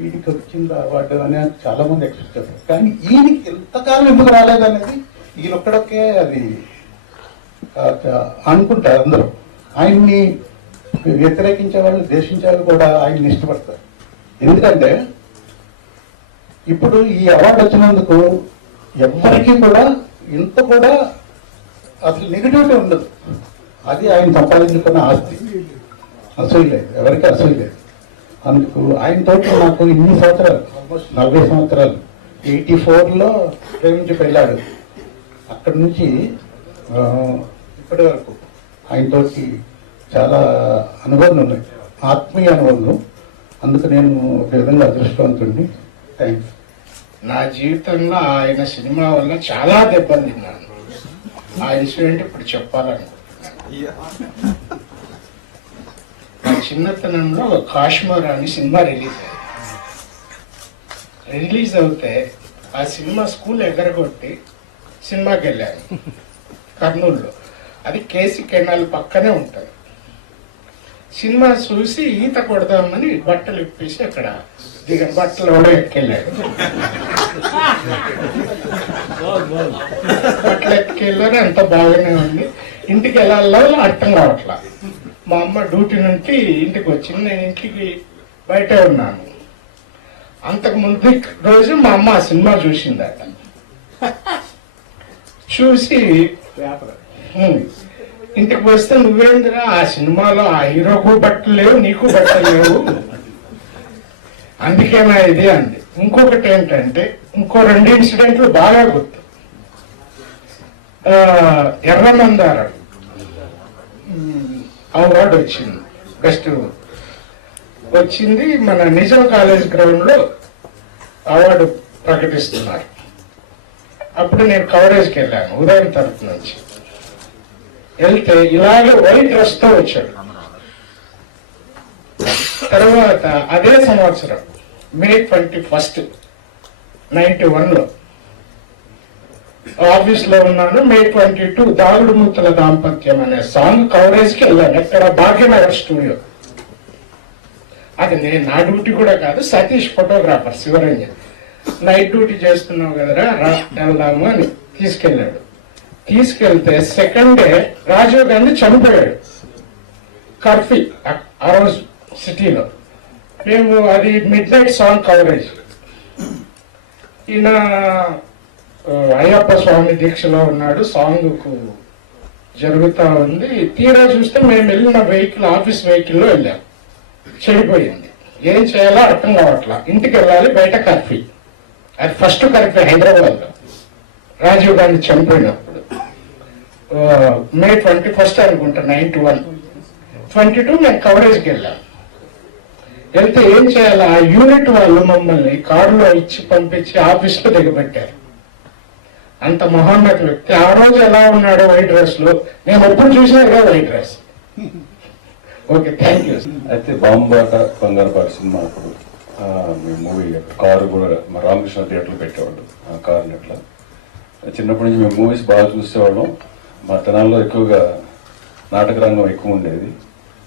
వీడికి వచ్చింది అవార్డు అని చాలా మంది ఎక్స్పెక్ట్ చేస్తారు. కానీ ఈయనకి ఎంతకాలం ఎందుకు రాలేదనేది ఈయన ఒక్కడొక్కే అది అనుకుంటారు అందరూ. ఆయన్ని వ్యతిరేకించే వాళ్ళు, ద్వేషించే వాళ్ళు కూడా ఆయన్ని ఇష్టపడతారు. ఎందుకంటే ఇప్పుడు ఈ అవార్డు వచ్చినందుకు ఎవ్వరికీ కూడా ఇంత కూడా అసలు నెగిటివిటీ ఉండదు. అది ఆయన సంపాదించుకున్న ఆస్తి. అసూయ లేదు, ఎవరికి అసూయ లేదు. అందుకు ఆయనతో నాకు ఇన్ని సంవత్సరాలు, ఆల్మోస్ట్ 40 సంవత్సరాలు, 84లో ప్రేమించి పెళ్ళాడు. అక్కడి నుంచి ఇప్పటి వరకు ఆయనతోటి చాలా అనుబంధం ఉన్నాయి, ఆత్మీయ అనుబంధం. అందుకు నేను ఒక విధంగా అదృష్టవంతుడిని. థ్యాంక్స్. నా జీవితంలో ఆయన సినిమా వల్ల చాలా దెబ్బలు తిన్నాను. ఆ ఇన్సిడెంట్ ఇప్పుడు చెప్పాలనుకుంటున్నాను. నా చిన్నతనంలో కాశ్మీర్ అని సినిమా రిలీజ్ అవుతే ఆ సినిమా స్కూల్ ఎగరగొట్టి సినిమాకి వెళ్ళాను కర్నూలులో. అది కేసీ కెనాల్ పక్కనే ఉంటుంది. సినిమా చూసి ఈత కొడదామని బట్టలు ఇప్పేసి అక్కడ దిగని బట్టలు ఎక్కెళ్ళాడు. బట్టలు ఎక్కెళ్ళారు, ఎంత బాగానే ఉంది. ఇంటికి వెళ్ళాలో అర్థం కావట్లా. మా అమ్మ డ్యూటీ నుంచి ఇంటికి వచ్చింది, నేను ఇంటికి బయటే ఉన్నాను. అంతకు ముందు రోజు మా అమ్మ ఆ సినిమా చూసిందట. చూసి ఇంటికి వస్తే నువ్వేందిరా ఆ సినిమాలో ఆ హీరోకు బట్టలు లేవు, నీకు బట్టలు లేవు, అందుకేనా ఇది అంది. ఇంకొకటి ఏంటంటే ఇంకో 2 ఇన్సిడెంట్లు బాగా గుర్తు. ఎర్రమందారం అవార్డు వచ్చింది, బెస్ట్ వచ్చింది. మన నిజాం కాలేజ్ గ్రౌండ్ లో అవార్డు ప్రకటిస్తున్నారు. అప్పుడు నేను కవరేజ్కి వెళ్ళాను ఉదయం తరఫు నుంచి. వెళ్తే ఇలాగే వైట్ డ్రెస్ తో వచ్చాడు. తర్వాత అదే సంవత్సరం May 21, 91 ఆఫీస్ లో ఉన్నాను. May 22 దాగుడు మూతల దాంపత్యం అనే సాంగ్ కవరేజ్ కి వెళ్ళాను. ఎక్కడ భాగ్యనగర్ స్టూడియో. అది నేను నా డ్యూటీ కూడా కాదు, Satish photographer Shivaranjan. Night duty చేస్తున్నావు కదరా వెళ్దాము అని తీసుకెళ్ళాడు. తీసుకెళ్తే సెకండ్ డే రాజీవ్ గాంధీ చనిపోయాడు. కర్ఫ్యూ ఆ రోజు సిటీలో. మేము అది మిడ్ నైట్ సాంగ్ కవరేజ్. ఈయన అయ్యప్ప స్వామి దీక్షలో ఉన్నాడు, సాంగ్ కు జరుగుతా ఉంది. తీరా చూస్తే మేము వెళ్ళిన వెహికల్ ఆఫీస్ వెహికల్లో వెళ్ళాం, చెడిపోయింది. ఏం చేయాలో అర్థం కావట్లా. ఇంటికి వెళ్ళాలి, బయట కర్ఫ్యూ. అది ఫస్ట్ కర్ఫ్యూ హైదరాబాద్ లో రాజీవ్ గాంధీ చనిపోయినప్పుడు. May 21 అనుకుంటా 91. 22 మేము కవరేజ్కి వెళ్ళాం. వెళ్తే ఏం చేయాలి, ఆ యూనిట్ వాళ్ళు మమ్మల్ని కారులో ఇచ్చి పంపించి ఆఫీస్లో దిగబెట్టారు. అంత మహోన్నత వ్యక్తి. ఆ రోజు ఎలా ఉన్నాడో వైట్ డ్రెస్ లో, నేను ఎప్పుడు చూసినా కదా white dress. Okay, thank you. అయితే బాంబాట బంగారుపాటి సినిమా అప్పుడు మీ మూవీ కారు కూడా మా రామకృష్ణ థియేటర్లో పెట్టేవాళ్ళు. ఆ కారుని అట్లా చిన్నప్పటి నుంచి మేము మూవీస్ బాగా చూసేవాళ్ళం. మా తనాల్లో ఎక్కువగా నాటక రంగం ఎక్కువ ఉండేది.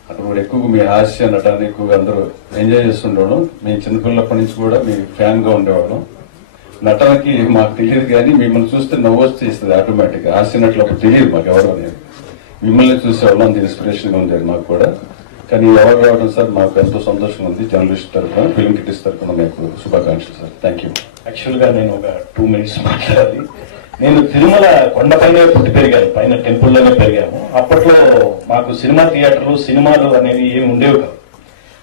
అక్కడ కూడా ఎక్కువగా మీ హాస్య నటాన్ని ఎక్కువగా అందరూ ఎంజాయ్ చేస్తుండేవాళ్ళం. మేము చిన్నపిల్లప్పటి నుంచి కూడా మీ ఫ్యాన్ గా ఉండేవాళ్ళం. నటనకి మాకు తెలియదు కానీ మిమ్మల్ని చూస్తే నవ్వు వచ్చేస్తుంది ఆటోమేటిక్ గా. హాస్య నటులు అప్పుడు తెలియదు మాకు ఎవరో అనేది. మిమ్మల్ని చూసేవాళ్ళం, అంత ఇన్స్పిరేషన్ గా ఉండేది మాకు కూడా. కానీ ఎవరు రావడం సార్ మాకు ఎంతో సంతోషంగా ఉంది. జర్నలిస్ట్ తరఫున, ఫిల్మ్ క్రిటిక్స్ తరఫున మీకు శుభాకాంక్షలు సార్. Thank you. యాక్చువల్ గా నేను ఒక 2 minutes మాట్లాడాలి. నేను తిరుమల కొండపైనే పుట్టి పెరిగాను, పైన టెంపుల్లోనే పెరిగాము. అప్పట్లో మాకు సినిమా థియేటర్లు, సినిమాలు అనేవి ఏమి ఉండేవి కాదు.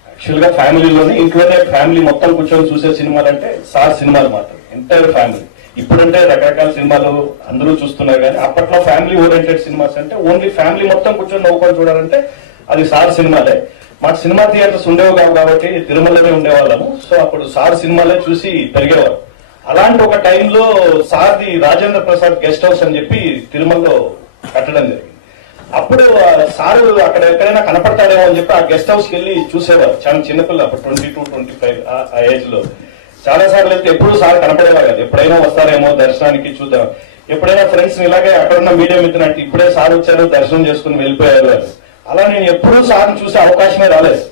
యాక్చువల్ గా ఫ్యామిలీలోనే, ఇంట్లోనే ఫ్యామిలీ మొత్తం కూర్చొని చూసే సినిమాలు అంటే సార్ సినిమాలు మాత్రం, ఎంటైర్ ఫ్యామిలీ. ఇప్పుడంటే రకరకాల సినిమాలు అందరూ చూస్తున్నారు కానీ అప్పట్లో ఫ్యామిలీ ఓరియంటెడ్ సినిమాస్ అంటే ఓన్లీ ఫ్యామిలీ మొత్తం కూర్చొని నవ్వుకొని చూడాలంటే అది సార్ సినిమాలే. మాకు సినిమా థియేటర్స్ ఉండేవి కావు కాబట్టి తిరుమలలోనే ఉండేవాళ్ళము. సో అప్పుడు సార్ సినిమాలే చూసి పెరిగేవారు. అలాంటి ఒక టైంలో సార్ది రాజేంద్ర ప్రసాద్ గెస్ట్ హౌస్ అని చెప్పి తిరుమలలో కట్టడం జరిగింది. అప్పుడు సారు అక్కడ ఎక్కడైనా కనపడతాడేమో అని చెప్పి ఆ గెస్ట్ హౌస్కి వెళ్ళి చూసేవారు. చాలా చిన్నపిల్ల, అప్పుడు 22, 25 ఆ ఏజ్ లో. చాలా సార్లు వెళ్తే ఎప్పుడు సార్ కనపడేవారు కాదు. ఎప్పుడైనా వస్తారేమో దర్శనానికి చూద్దాం. ఎప్పుడైనా ఫ్రెండ్స్ ఇలాగే అక్కడున్న మీడియా మిత్రులంటే ఇప్పుడే సార్ వచ్చారు, దర్శనం చేసుకుని వెళ్ళిపోయారు అని. అలా నేను ఎప్పుడూ సార్ని చూసే అవకాశమే రాలేదు.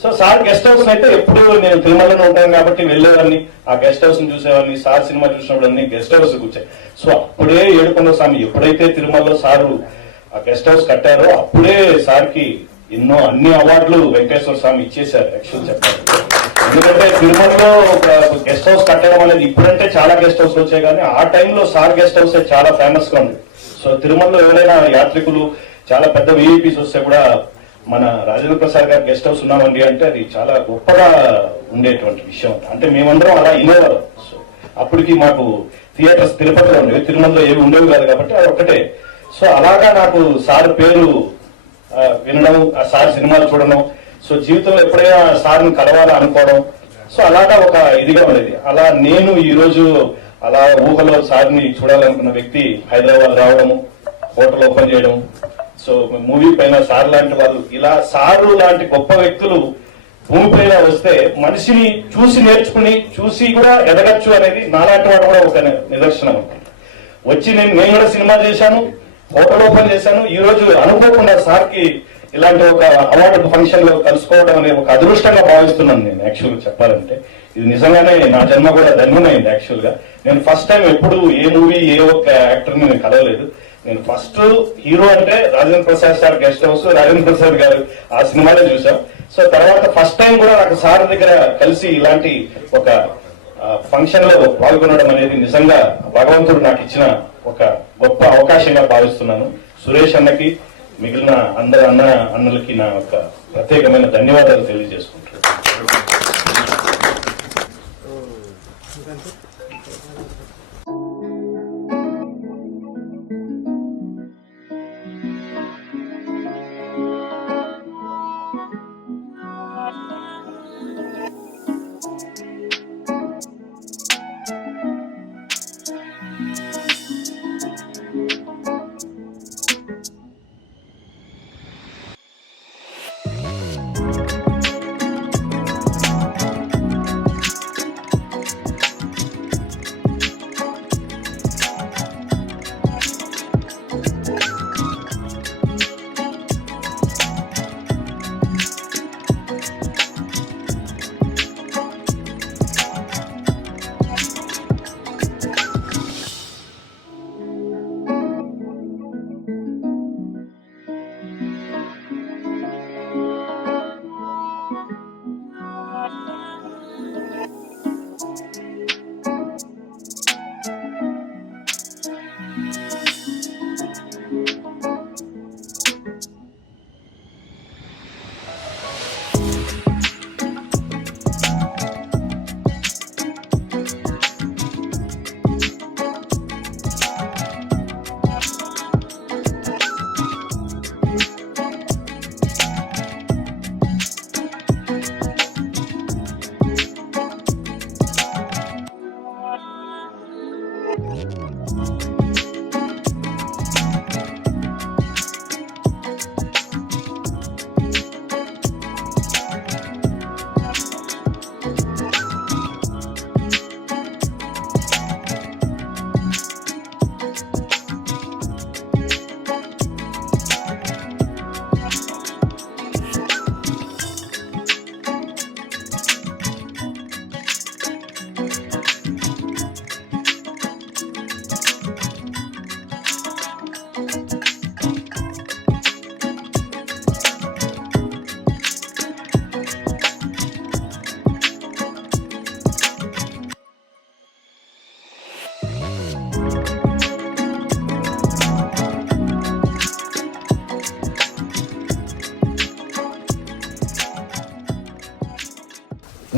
సో సార్ గెస్ట్ హౌస్ అయితే ఎప్పుడు నేను తిరుమలలో ఉంటాను కాబట్టి వెళ్ళేవాడిని, ఆ గెస్ట్ హౌస్ ని చూసేవాడిని. సార్ సినిమా చూసినప్పుడు అన్ని గెస్ట్ హౌస్ కూర్చాయి. సో అప్పుడే ఏడుకొండ స్వామి ఎప్పుడైతే తిరుమలలో సారు ఆ గెస్ట్ హౌస్ కట్టారో అప్పుడే సార్కి అన్ని అవార్డులు వెంకటేశ్వర స్వామి ఇచ్చేశారు యాక్చువల్ చెప్పాలి. ఎందుకంటే తిరుమలలో ఒక గెస్ట్ హౌస్ కట్టడం అనేది ఇప్పుడంటే చాలా గెస్ట్ హౌస్ వచ్చాయి కానీ ఆ టైంలో సార్ గెస్ట్ హౌస్ చాలా ఫేమస్ గా ఉంది. సో తిరుమలలో ఎవరైనా యాత్రికులు చాలా పెద్ద విఐపీస్ వస్తే కూడా మన రాజేంద్ర ప్రసాద్ గారి గెస్ట్ హౌస్ ఉన్నామండి అంటే అది చాలా గొప్పగా ఉండేటువంటి విషయం. అంటే మేమందరం అలా వినేవారు. సో అప్పటికి మాకు థియేటర్స్ తిరుపతిలో ఉండేవి, తిరుమలలో ఏమి ఉండేవి కాదు కాబట్టి అది ఒక్కటే. సో అలాగా నాకు సార్ పేరు వినడం, ఆ సార్ సినిమాలు చూడడం, సో జీవితంలో ఎప్పుడైనా సార్ని కలవాలని అనుకోవడం, సో అలాగా ఒక ఇదిగా ఉండేది. అలా నేను ఈ రోజు అలా ఊహలో సార్ని చూడాలనుకున్న వ్యక్తి హైదరాబాద్ రావడము, హోటల్ ఓపెన్ చేయడం, సో మూవీ పైన సార్ లాంటి వాళ్ళు, ఇలా సారు లాంటి గొప్ప వ్యక్తులు భూమి పైన వస్తే మనిషిని చూసి నేర్చుకుని చూసి కూడా ఎదగచ్చు అనేది నాలాంటి వాడు కూడా ఒక నిదర్శనం అనుకుంటా. వచ్చి నేను కూడా సినిమా చేశాను, హోటల్ ఓపెన్ చేశాను. ఈ రోజు అనుకోకుండా సార్కి ఇలాంటి ఒక అవార్డు ఫంక్షన్ లో కలుసుకోవడం అనే ఒక అదృష్టంగా భావిస్తున్నాను నేను. యాక్చువల్ గా చెప్పాలంటే ఇది నిజంగానే నా జన్మ కూడా ధన్యమైంది. యాక్చువల్ గా నేను ఫస్ట్ టైం ఎప్పుడు ఏ మూవీ ఏ ఒక్క యాక్టర్ ని నేను కలవలేదు. నేను ఫస్ట్ హీరో అంటే Rajendra Prasad sir guest house, Rajendra Prasad గారు ఆ సినిమాలో చూసాం. సో తర్వాత ఫస్ట్ టైం కూడా నాకు సార్ దగ్గర కలిసి ఇలాంటి ఒక ఫంక్షన్ లో పాల్గొనడం అనేది నిజంగా భగవంతుడు నాకు ఇచ్చిన ఒక గొప్ప అవకాశంగా భావిస్తున్నాను. సురేష్ అన్నకి, మిగిలిన అందరు అన్నలకి నా ఒక ప్రత్యేకమైన ధన్యవాదాలు తెలియజేసుకుంటున్నాను.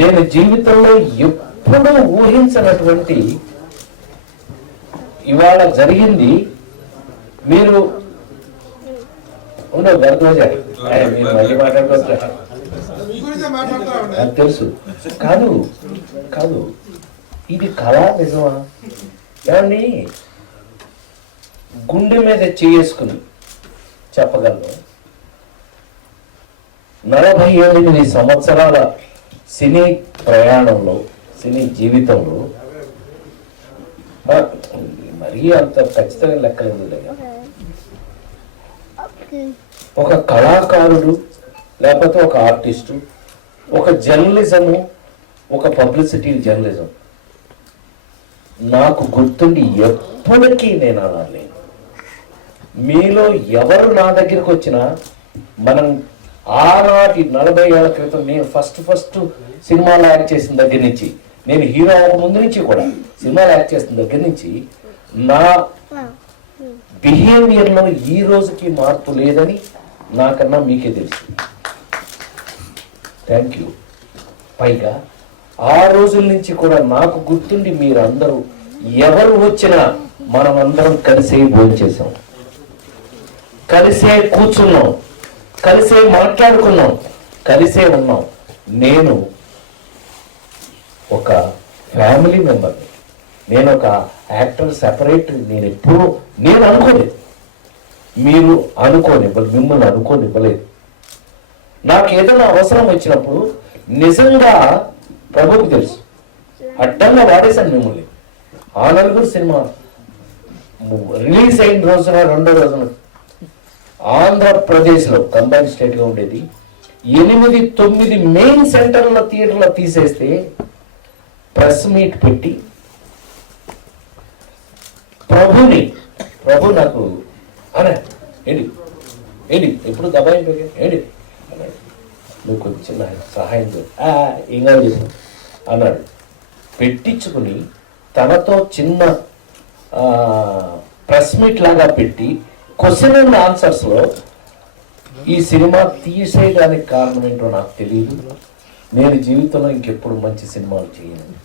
నేను జీవితంలో ఎప్పుడూ ఊహించినటువంటి ఇవాళ జరిగింది. మీరు గర్భోజారు మీరు మళ్ళీ మాట్లాడుకోవచ్చు నాకు తెలుసు. కాదు కాదు ఇది కళ నిజమా? ఏమండి గుండె మీద చేసుకుని చెప్పగలను 48 సంవత్సరాల సినీ ప్రయాణంలో, సినీ జీవితంలో మరీ అంత ఖచ్చితంగా లెక్కలేదు. ఒక కళాకారుడు లేకపోతే ఒక ఆర్టిస్టు, ఒక జర్నలిజము, ఒక పబ్లిసిటీ జర్నలిజం నాకు గుర్తుండి ఎప్పటికీ నేను అనాలి. మీలో ఎవరు నా దగ్గరికి వచ్చినా మనం ఆనాటి 40 ఏళ్ల క్రితం నేను ఫస్ట్ సినిమాలో యాక్ట్ చేసిన దగ్గర నుంచి, నేను హీరో అవ్వక ముందు నుంచి కూడా సినిమాలో యాక్ట్ చేసిన దగ్గర నుంచి నా బిహేవియర్లో ఈ రోజుకి మార్పు లేదని నాకన్నా మీకే తెలుసు. Thank you. పైగా ఆ రోజుల నుంచి కూడా నాకు గుర్తుండి మీరందరూ ఎవరు వచ్చినా మనం అందరం కలిసే భోంచేసాం, కలిసే కూర్చున్నాం, కలిసే మాట్లాడుకున్నాం, కలిసే ఉన్నాం. నేను ఒక ఫ్యామిలీ మెంబర్ని, నేను ఒక యాక్టర్ సెపరేట్ నేను ఎప్పుడూ నేను అనుకోలేదు. మీరు మిమ్మల్ని అనుకోనివ్వలేదు. నాకు ఏదైనా అవసరం వచ్చినప్పుడు నిజంగా ప్రభువుకు తెలుసు అడ్డంగా వాడేశాను మిమ్మల్ని. ఆ నలుగురు సినిమా రిలీజ్ అయిన రోజున 2వ రోజున ఆంధ్రప్రదేశ్లో కంబైన్ స్టేట్గా ఉండేది 8-9 మెయిన్ సెంటర్ల థియేటర్లో తీసేస్తే ప్రెస్ మీట్ పెట్టి ప్రభు నాకు అనే ఏంటి ఎప్పుడు దబాయింపు ఏంటి అన్నాడు. నువ్వు కొంచెం చిన్న సహాయం ఏం కాదు చెప్పు అన్నాడు. పెట్టించుకుని తనతో చిన్న ప్రెస్ మీట్ లాగా పెట్టి క్వశ్చన్ అండ్ ఆన్సర్స్లో ఈ సినిమా తీసేయడానికి కారణం ఏంటో నాకు తెలియదు, నేను జీవితంలో ఇంకెప్పుడు మంచి సినిమాలు చేయను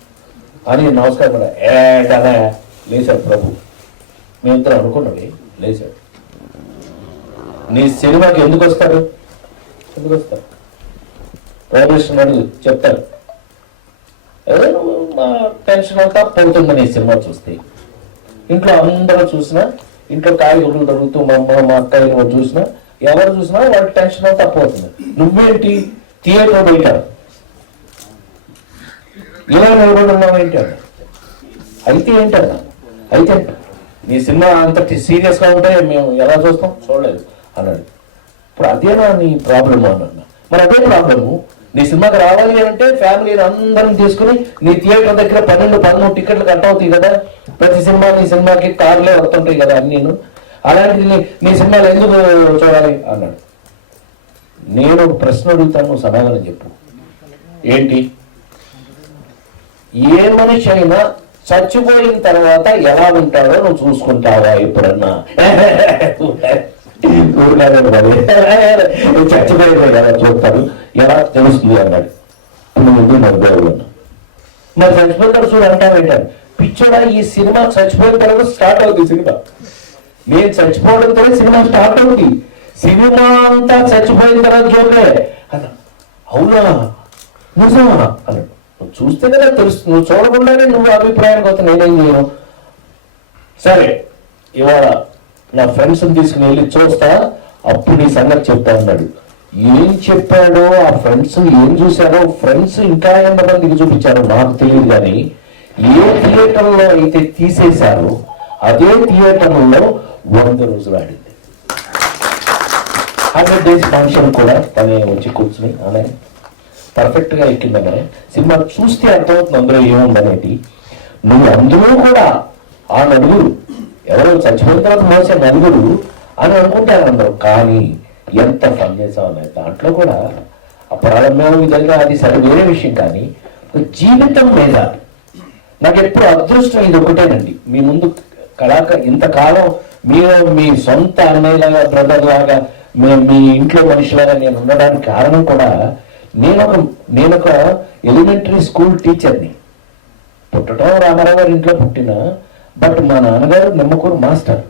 అని నమస్కారం కూడా ఏటనే లేచాడు ప్రభు. మేమిద్దరం అనుకున్నవి లేచాడు. నీ సినిమాకి ఎందుకు వస్తారు ప్రొడ్యూసర్ అడుగు చెప్తారు. అదే మా టెన్షన్ అంతా పోతుందని ఈ సినిమా చూస్తే. ఇంట్లో అందరూ చూసినా, ఇంట్లో కాయగూరలు దొరుకుతూ మా అమ్మ మా అక్కయ్య చూసినా, ఎవరు చూసినా వాళ్ళ టెన్షన్ అంతా పోతుంది. నువ్వేంటి థియేటర్ బయట ఇలా నిలబడి ఉన్నావేంటి అన్న. అయితే ఏంటన్నా, అయితే నీ సినిమా అంతటి సీరియస్గా ఉంటే మేము ఎలా చూస్తాం, చూడలేదు అన్నాడు. ఇప్పుడు అదేనా నీ ప్రాబ్లమ్ అన్న. మరి అదే ప్రాబ్లము. నీ సినిమాకి రావాలి అంటే ఫ్యామిలీని అందరం తీసుకుని నీ థియేటర్ దగ్గర 12-13 టికెట్లు కట్ అవుతాయి కదా. ప్రతి సినిమా నీ సినిమాకి కార్లే వస్తుంటాయి కదా అన్నీను. అలాంటిది నీ సినిమాలు ఎందుకు చూడాలి అన్నాడు. నేను ఒక ప్రశ్న అడుగుతాను, నువ్వు సమాధానం చెప్పు. ఏంటి? ఏ మనిషి అయినా చచ్చిపోయిన తర్వాత ఎలా ఉంటాడో నువ్వు చూసుకుంటావా ఎప్పుడన్నా? చచ్చిపోయిన కదా చూస్తాడు, ఎలా తెలుస్తుంది అన్నాడు. ముందు నవ్వేవాడు. మరి చచ్చిపోతాడు చూడు అంటావేంటాను. పిచ్చోడా, ఈ సినిమా చచ్చిపోయిన తర్వాత స్టార్ట్ అవుతుంది సినిమా. నేను చచ్చిపోవడంతో సినిమా స్టార్ట్ అవుతుంది. సినిమా అంతా చచ్చిపోయిన తర్వాత జోకే అన్నా. అవునా, నిజమా అన్నాడు. నువ్వు చూస్తే కదా తెలుస్తుంది, నువ్వు చూడకుండానే నువ్వు అభిప్రాయానికి వస్తా నేనేం చేయను. సరే, ఇవాళ నా ఫ్రెండ్స్ని తీసుకుని వెళ్ళి చూస్తా, అప్పుడు నీ సంగతి చెప్తా అన్నాడు. ఏం చెప్పాడో, ఆ ఫ్రెండ్స్ ఏం చూశారో, ఫ్రెండ్స్ ఇంకా ఎంతమందికి చూపించారో నాకు తెలియదు. కానీ ఏ థియేటర్లో అయితే తీసేశారో అదే థియేటర్లో 100 రోజులు ఆడింది. 100 days ఫంక్షన్ కూడా తనే వచ్చి కూర్చుని అనే పర్ఫెక్ట్ గా ఎక్కిందనే సినిమా చూస్తే అర్థమవుతుంది అందులో ఏముందనేది. నువ్వు అందరూ కూడా ఆ నలుగురు ఎవరో చచ్చిపోయిన తర్వాత మోసే నలుగురు అని అనుకుంటారు అందరూ. కానీ ఎంత ఫన్ చేసాం అనేది దాంట్లో కూడా ప్రారంభం విధంగా అది సరే వేరే విషయం. కానీ జీవితం మీద నాకు ఎప్పుడు అదృష్టం ఇది ఒకటేనండి. మీ ముందు ఇంతకాలం మీరు మీ సొంత అన్నయ్యలాగా బ్రదర్ లాగా మీ ఇంట్లో మనిషిలాగా నేను ఉండడానికి కారణం కూడా నేనొక ఎలిమెంటరీ స్కూల్ టీచర్ని. పుట్టడం రామారావు గారి ఇంట్లో పుట్టిన, బట్ మా నాన్నగారు నిమ్మకూరు మాస్టర్.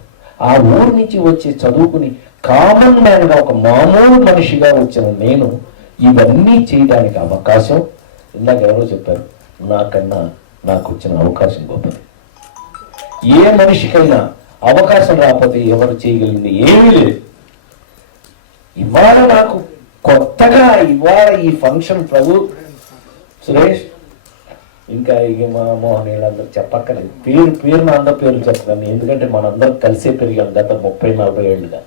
ఆ ఊరు నుంచి వచ్చి చదువుకుని కామన్ మ్యాన్గా ఒక మామూలు మనిషిగా వచ్చిన నేను ఇవన్నీ చేయడానికి అవకాశం, ఇందాక ఎవరో చెప్పారు, నాకన్నా నాకు వచ్చిన అవకాశం గొప్పది. ఏ మనిషికైనా అవకాశం రాకపోతే ఎవరు చేయగలిగింది ఏమీ లేదు. ఇవాళ నాకు కొత్తగా ఇవాళ ఈ ఫంక్షన్ ప్రభు సురేష్ ఇంకా ఇక మా మోహన్ వీళ్ళందరూ చెప్పక్కర్లేదు. పేరున అందరి పేర్లు చెప్తాను, ఎందుకంటే మనందరం కలిసే పెరిగాం గత 30-40 ఏళ్ళుగా.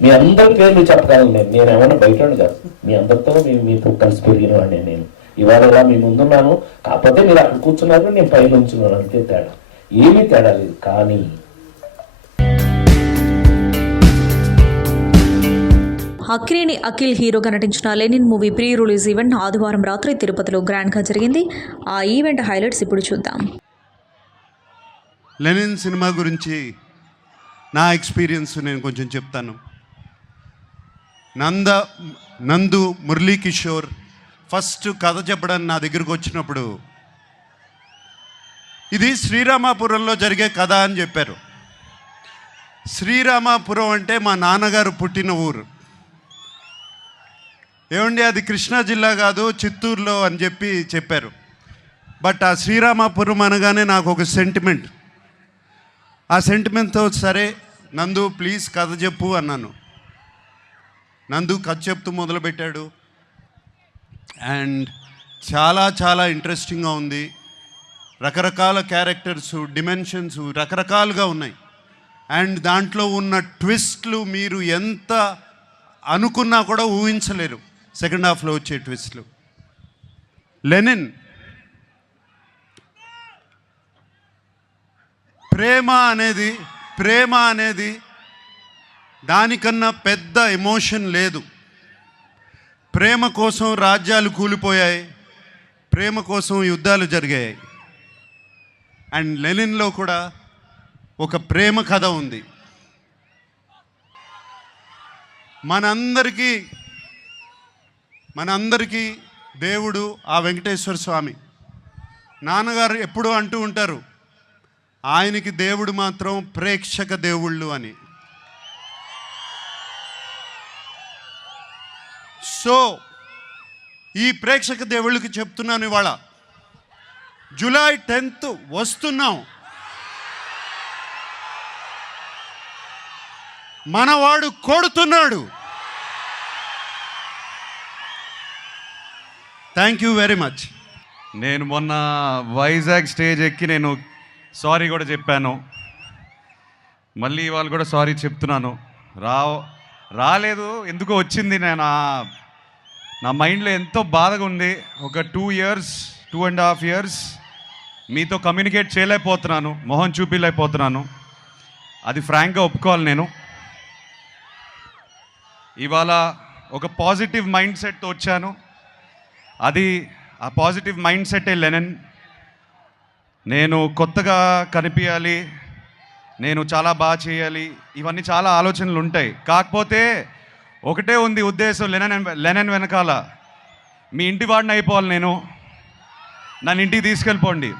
మీ అందరి పేర్లు చెప్పగలను నేను ఏమన్నా బయట కాదు, మీ అందరితో మీతో కలిసి పెరిగిన వాడిని నేను. ఇవాళ ఇలా మీ ముందున్నాను, కాకపోతే మీరు అక్కడ కూర్చున్నారు, నేను పైన ఉంచున్నాను, అంతే తేడా, ఏమీ తేడా లేదు. కానీ అక్కినేని అఖిల్ హీరోగా నటించిన Lenin movie pre release event ఆదివారం రాత్రి తిరుపతిలో గ్రాండ్గా జరిగింది. ఆ ఈవెంట్ హైలైట్స్ ఇప్పుడు చూద్దాం. లెనిన్ సినిమా గురించి నా ఎక్స్పీరియన్స్ నేను కొంచెం చెప్తాను. నందు మురళీకిషోర్ ఫస్ట్ కథ చెప్పడానికి నా దగ్గరకు వచ్చినప్పుడు ఇది శ్రీరామాపురంలో జరిగే కథ అని చెప్పారు. శ్రీరామాపురం అంటే మా నాన్నగారు పుట్టిన ఊరు. ఏమండి అది కృష్ణా జిల్లా కాదు, చిత్తూరులో అని చెప్పారు. బట్ ఆ శ్రీరామాపురం అనగానే నాకు ఒక సెంటిమెంట్. ఆ సెంటిమెంట్తో సరే నందు ప్లీజ్ కథ చెప్పు అన్నాను. నందు కథ చెప్తూ మొదలుపెట్టాడు. అండ్ చాలా చాలా ఇంట్రెస్టింగ్గా ఉంది. రకరకాల క్యారెక్టర్స్, డిమెన్షన్స్ రకరకాలుగా ఉన్నాయి. అండ్ దాంట్లో ఉన్న ట్విస్ట్లు మీరు ఎంత అనుకున్నా కూడా ఊహించలేరు. సెకండ్ హాఫ్లో వచ్చే ట్విస్ట్లు. లెనిన్ ప్రేమ అనేది దానికన్నా పెద్ద ఎమోషన్ లేదు. ప్రేమ కోసం రాజ్యాలు కూలిపోయాయి, ప్రేమ కోసం యుద్ధాలు జరిగాయి. అండ్ లెనిన్లో కూడా ఒక ప్రేమ కథ ఉంది. మనందరికీ దేవుడు ఆ వెంకటేశ్వర స్వామి. నాన్నగారు ఎప్పుడూ అంటూ ఉంటారు, ఆయనకి దేవుడు మాత్రం ప్రేక్షక దేవుళ్ళు అని. సో ఈ ప్రేక్షక దేవుళ్ళకి చెప్తున్నాను, ఇవాళ జూలై 10th వస్తున్నాం. మనవాడు కొడుతున్నాడు. Thank you very much. నేను మొన్న వైజాగ్ స్టేజ్ ఎక్కి నేను సారీ కూడా చెప్పాను. మళ్ళీ ఇవాళ కూడా సారీ చెప్తున్నాను. రాలేదు, ఎందుకో వచ్చింది. నా మైండ్లో ఎంతో బాధగా ఉంది. ఒక 2.5 years మీతో కమ్యూనికేట్ చేయలేకపోతున్నాను, మొహం చూపించలేకపోతున్నాను. అది ఫ్రాంక్గా ఒప్పుకోవాలి. నేను ఇవాళ ఒక పాజిటివ్ మైండ్ సెట్తో వచ్చాను. ఆ పాజిటివ్ మైండ్ సెట్టే లెనిన్. నేను కొత్తగా కనిపించాలి, నేను చాలా బాగా చేయాలి, ఇవన్నీ చాలా ఆలోచనలు ఉంటాయి. కాకపోతే ఒకటే ఉంది ఉద్దేశం లెనిన్ వెనకాల, మీ ఇంటి వాడిని అయిపోవాలి. నన్ను ఇంటికి తీసుకెళ్ళిపోండి.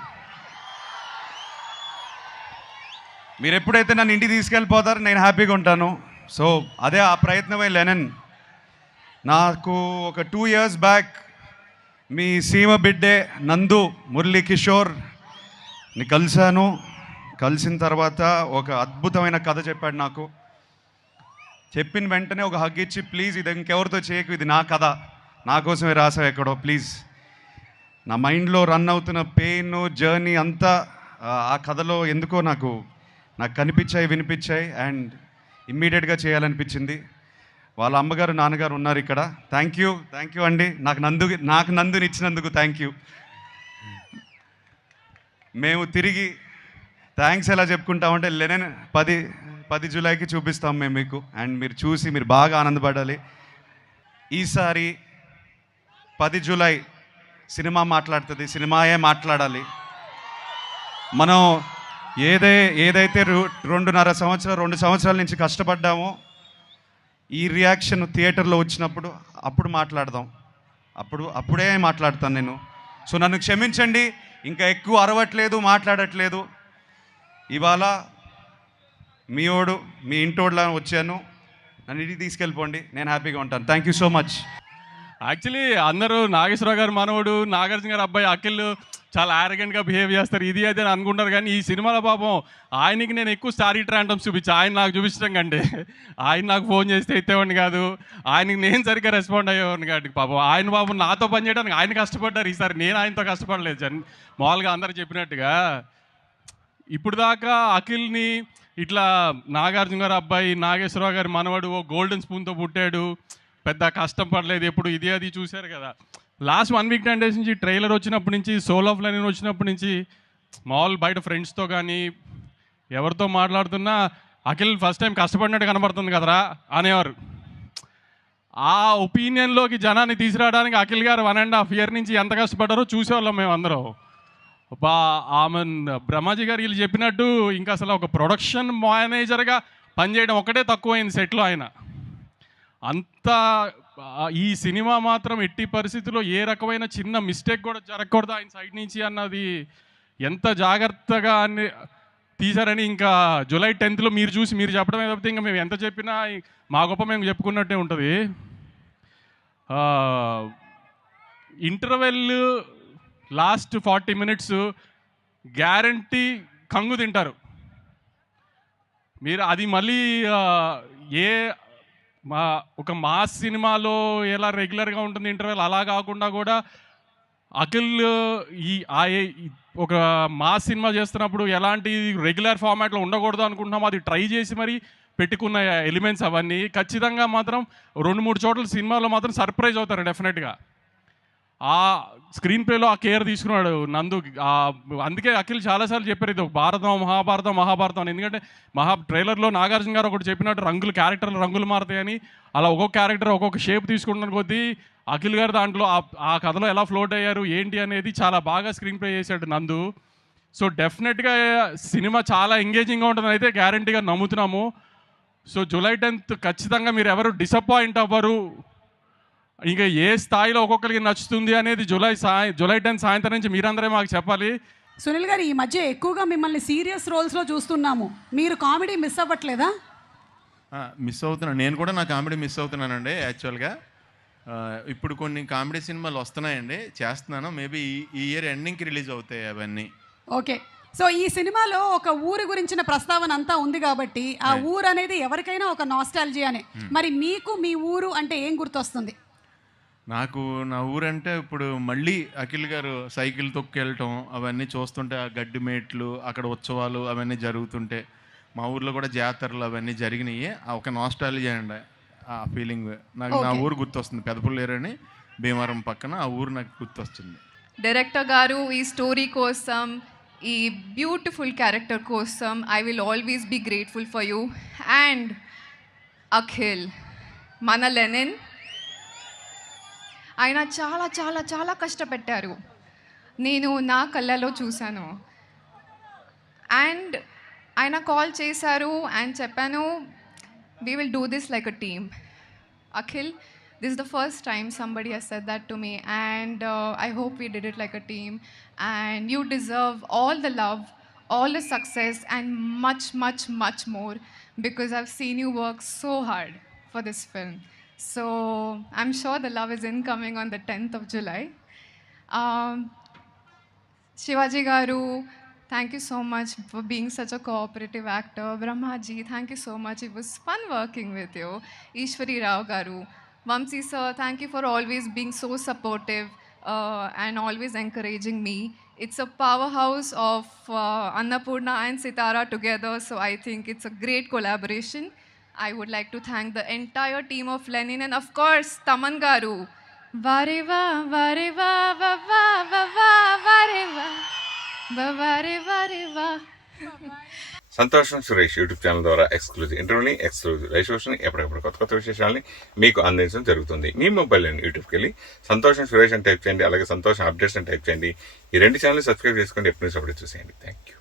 మీరు ఎప్పుడైతే నన్ను ఇంటికి తీసుకెళ్ళిపోతారో నేను హ్యాపీగా ఉంటాను. సో అదే ఆ ప్రయత్నమే లెనిన్. నాకు ఒక 2 years బ్యాక్ మీ సీమ బిడ్డే నందు మురళీ కిషోర్ని కలిసిన తర్వాత ఒక అద్భుతమైన కథ చెప్పాడు నాకు. చెప్పిన వెంటనే ఒక హగ్ ఇచ్చి, ప్లీజ్ ఇది ఇంకెవరితో చేయకు, ఇది నా కథ, నా కోసమే రాసావు ఎక్కడో, ప్లీజ్. నా మైండ్లో రన్ అవుతున్న పెయిన్ జర్నీ అంతా ఆ కథలో ఎందుకో నాకు వినిపించాయి అండ్ ఇమ్మీడియట్గా చేయాలనిపించింది. వాళ్ళ అమ్మగారు నాన్నగారు ఉన్నారు ఇక్కడ. థ్యాంక్ యూ అండి, నాకు నందుని ఇచ్చినందుకు థ్యాంక్ యూ. మేము తిరిగి థ్యాంక్స్ ఎలా చెప్పుకుంటామంటే లెనిన్ 10 జూలైకి చూపిస్తాం మేము మీకు. అండ్ మీరు చూసి మీరు బాగా ఆనందపడాలి. ఈసారి 10 జూలై సినిమా మాట్లాడుతుంది, సినిమాయే మాట్లాడాలి. మనం ఏదైతే 2 సంవత్సరాల నుంచి కష్టపడ్డామో, ఈ రియాక్షన్ థియేటర్లో వచ్చినప్పుడు అప్పుడు మాట్లాడదాం. అప్పుడే మాట్లాడతాను నేను. సో నన్ను క్షమించండి, ఇంకా ఎక్కువ అరవట్లేదు, మాట్లాడట్లేదు. ఇవాళ మీ ఇంటోడ్లా వచ్చాను, నన్ను ఇంటికి తీసుకెళ్ళిపోండి, నేను హ్యాపీగా ఉంటాను. Thank you so much. Actually అందరూ నాగేశ్వరరావు గారు మనవడు, నాగార్జున గారు అబ్బాయి అఖిల్ చాలా ఆరగెంట్గా బిహేవ్ చేస్తారు, ఇది అయితే అని అనుకుంటారు. కానీ ఈ సినిమాలో పాపం ఆయనకి నేను ఎక్కువ స్టారీ ట్రాంటమ్స్ చూపించి, ఆయన నాకు చూపించడం కంటే ఆయన నాకు ఫోన్ చేస్తే ఎత్తేవాడిని కాదు, ఆయనకి నేను సరిగ్గా రెస్పాండ్ అయ్యేవాడిని కాదు. పాపం నాతో పని చేయడానికి ఆయన కష్టపడ్డారు. ఈసారి నేను ఆయనతో కష్టపడలేదు. మామూలుగా అందరు చెప్పినట్టుగా ఇప్పుడు దాకా అఖిల్ని ఇట్లా నాగార్జున గారు అబ్బాయి, నాగేశ్వరరావు గారి మనవడు, ఓ గోల్డెన్ స్పూన్తో పుట్టాడు, పెద్ద కష్టం పడలేదు ఎప్పుడు, ఇది అది చూశారు కదా. లాస్ట్ 1 week 10 days నుంచి ట్రైలర్ వచ్చినప్పటి నుంచి, సోల్ ఆఫ్ లెనిన్ వచ్చినప్పటి నుంచి మామూలు బయట ఫ్రెండ్స్తో కానీ ఎవరితో మాట్లాడుతున్నా అఖిల్ ఫస్ట్ టైం కష్టపడినట్టు కనబడుతుంది కదరా అనేవారు. ఆ ఒపీనియన్లోకి జనాన్ని తీసుకురావడానికి అఖిల్ గారు 1.5 year నుంచి ఎంత కష్టపడ్డారో చూసేవాళ్ళం మేము అందరం. ఆమె బ్రహ్మాజీ గారు వీళ్ళు చెప్పినట్టు ఇంకా అసలు ఒక ప్రొడక్షన్ మేనేజర్గా పనిచేయడం ఒకటే తక్కువైంది సెట్లో. ఆయన అంతా ఈ సినిమా మాత్రం ఎట్టి పరిస్థితుల్లో ఏ రకమైన చిన్న మిస్టేక్ కూడా జరగకూడదు ఆయన సైడ్ నుంచి అన్నది ఎంత జాగ్రత్తగా తీశారని ఇంకా జూలై 10th మీరు చూసి మీరు చెప్పడమే తప్పితే ఇంకా మేము ఎంత చెప్పినా మా గొప్ప మేము చెప్పుకున్నట్టే ఉంటుంది. ఇంటర్వెల్ లాస్ట్ 40 minutes గ్యారంటీ కంగు తింటారు మీరు. అది మళ్ళీ ఒక మాస్ సినిమాలో ఎలా రెగ్యులర్గా ఉంటుంది ఇంటర్వెల్, అలా కాకుండా కూడా అఖిల్ ఒక మాస్ సినిమా చేస్తున్నప్పుడు ఎలాంటి రెగ్యులర్ ఫార్మాట్లో ఉండకూడదు అనుకుంటున్నాం, అది ట్రై చేసి మరి పెట్టుకున్న ఎలిమెంట్స్ అవన్నీ ఖచ్చితంగా మాత్రం 2-3 చోట్ల సినిమాలో మాత్రం సర్ప్రైజ్ అవుతారు డెఫినెట్గా. ఆ స్క్రీన్ ప్లేలో ఆ కేర్ తీసుకున్నాడు నందు. అందుకే అఖిల్ చాలాసార్లు చెప్పారు ఇది భారతం మహాభారతం అని. ఎందుకంటే ట్రైలర్లో నాగార్జున గారు ఒకటి చెప్పినట్టు క్యారెక్టర్లు రంగులు మారుతాయని, అలా ఒక్కొక్క క్యారెక్టర్ ఒక్కొక్క షేప్ తీసుకుంటున్న కొద్దీ అఖిల్ గారు దాంట్లో ఆ కథలో ఎలా ఫ్లోట్ అయ్యారు ఏంటి అనేది చాలా బాగా స్క్రీన్ ప్లే చేశాడు నందు. సో డెఫినెట్గా సినిమా చాలా ఎంగేజింగ్గా ఉంటుందని అయితే గ్యారంటీగా నమ్ముతున్నాము. సో జూలై 10th ఖచ్చితంగా మీరు ఎవరు డిసప్పాయింట్ అవ్వరు. ఇంకా ఏ స్థాయిలో ఒక్కొక్కరికి నచ్చుతుంది అనేది జూలై 10 సాయంత్రం నుంచి మీరందరే మాకు చెప్పాలి. సునీల్ గారు, ఈ మధ్య ఎక్కువగా మిమ్మల్ని సీరియస్ రోల్స్లో చూస్తున్నాము, మీరు కామెడీ మిస్ అవ్వట్లేదా? మిస్ అవుతున్నాను, నేను కూడా నా కామెడీ మిస్ అవుతున్నానండి. యాక్చువల్గా ఇప్పుడు కొన్ని కామెడీ సినిమాలు వస్తున్నాయండి, చేస్తున్నాను. మేబీ ఈ ఇయర్ ఎండింగ్కి రిలీజ్ అవుతాయి అవన్నీ. ఓకే. సో ఈ సినిమాలో ఒక ఊరు గురించిన ప్రస్తావన అంతా ఉంది కాబట్టి ఆ ఊరు అనేది ఎవరికైనా ఒక నాస్టాలజియానే. మరి మీకు మీ ఊరు అంటే ఏం గుర్తొస్తుంది? నాకు నా ఊరంటే ఇప్పుడు మళ్ళీ అఖిల్ గారు సైకిల్ తొక్కెళ్ళటం అవన్నీ చూస్తుంటే, ఆ గడ్డి మేట్లు అక్కడ ఉత్సవాలు అవన్నీ జరుగుతుంటే, మా ఊర్లో కూడా జాతరలు అవన్నీ జరిగినాయి. ఒక నాస్టాలజీ అండి ఆ ఫీలింగ్. నాకు నా ఊరు గుర్తొస్తుంది, పెదపుల్లేరని భీమవరం పక్కన ఆ ఊరు నాకు గుర్తొస్తుంది. డైరెక్టర్ గారు ఈ స్టోరీ కోసం, ఈ బ్యూటిఫుల్ క్యారెక్టర్ కోసం I will always be grateful for you. And Akhil, మన లెనిన్, ఆయన చాలా చాలా చాలా కష్టపెట్టారు, నేను నా కళ్ళలో చూశాను. అండ్ ఆయన కాల్ చేశారు అండ్ చెప్పాను we will do this like a team. Akhil, this is the first time somebody has said that to me, and I hope we did it like a team, and you deserve all the love, all the success, and much much much more, because I've seen you work so hard for this film. So I'm sure the love is incoming on the 10th of July. Shivaji Garu, thank you so much for being such a cooperative actor. Brahmaji, thank you so much. It was fun working with you. Ishwari Rao Garu. Vamsi sir, thank you for always being so supportive and always encouraging me. It's a powerhouse of Annapurna and Sitara together, so I think it's a great collaboration. I would like to thank the entire team of Lenin and of course Taman Garu. Vareva, vareva, vava, vava, vareva. సంతోషం Suresh YouTube channel ద్వారా exclusive ఇంటర్వ్యూని, exclusive live షోస్ని, ఎప్పుడెప్పుడు కొత్త కొత్త విశేషాలని మీకు అందించడం జరుగుతుంది. మీ మొబైల్లోని యూట్యూబ్కి వెళ్ళి సంతోషం సురేష్ అని టైప్ చేయండి, అలాగే సంతోషం అప్డేట్స్ అని టైప్ చేయండి. ఈ 2 ఛానల్ సబ్స్క్రైబ్ చేసుకోండి, ఎప్పుడు అప్పుడు చూసేయండి. Thank you.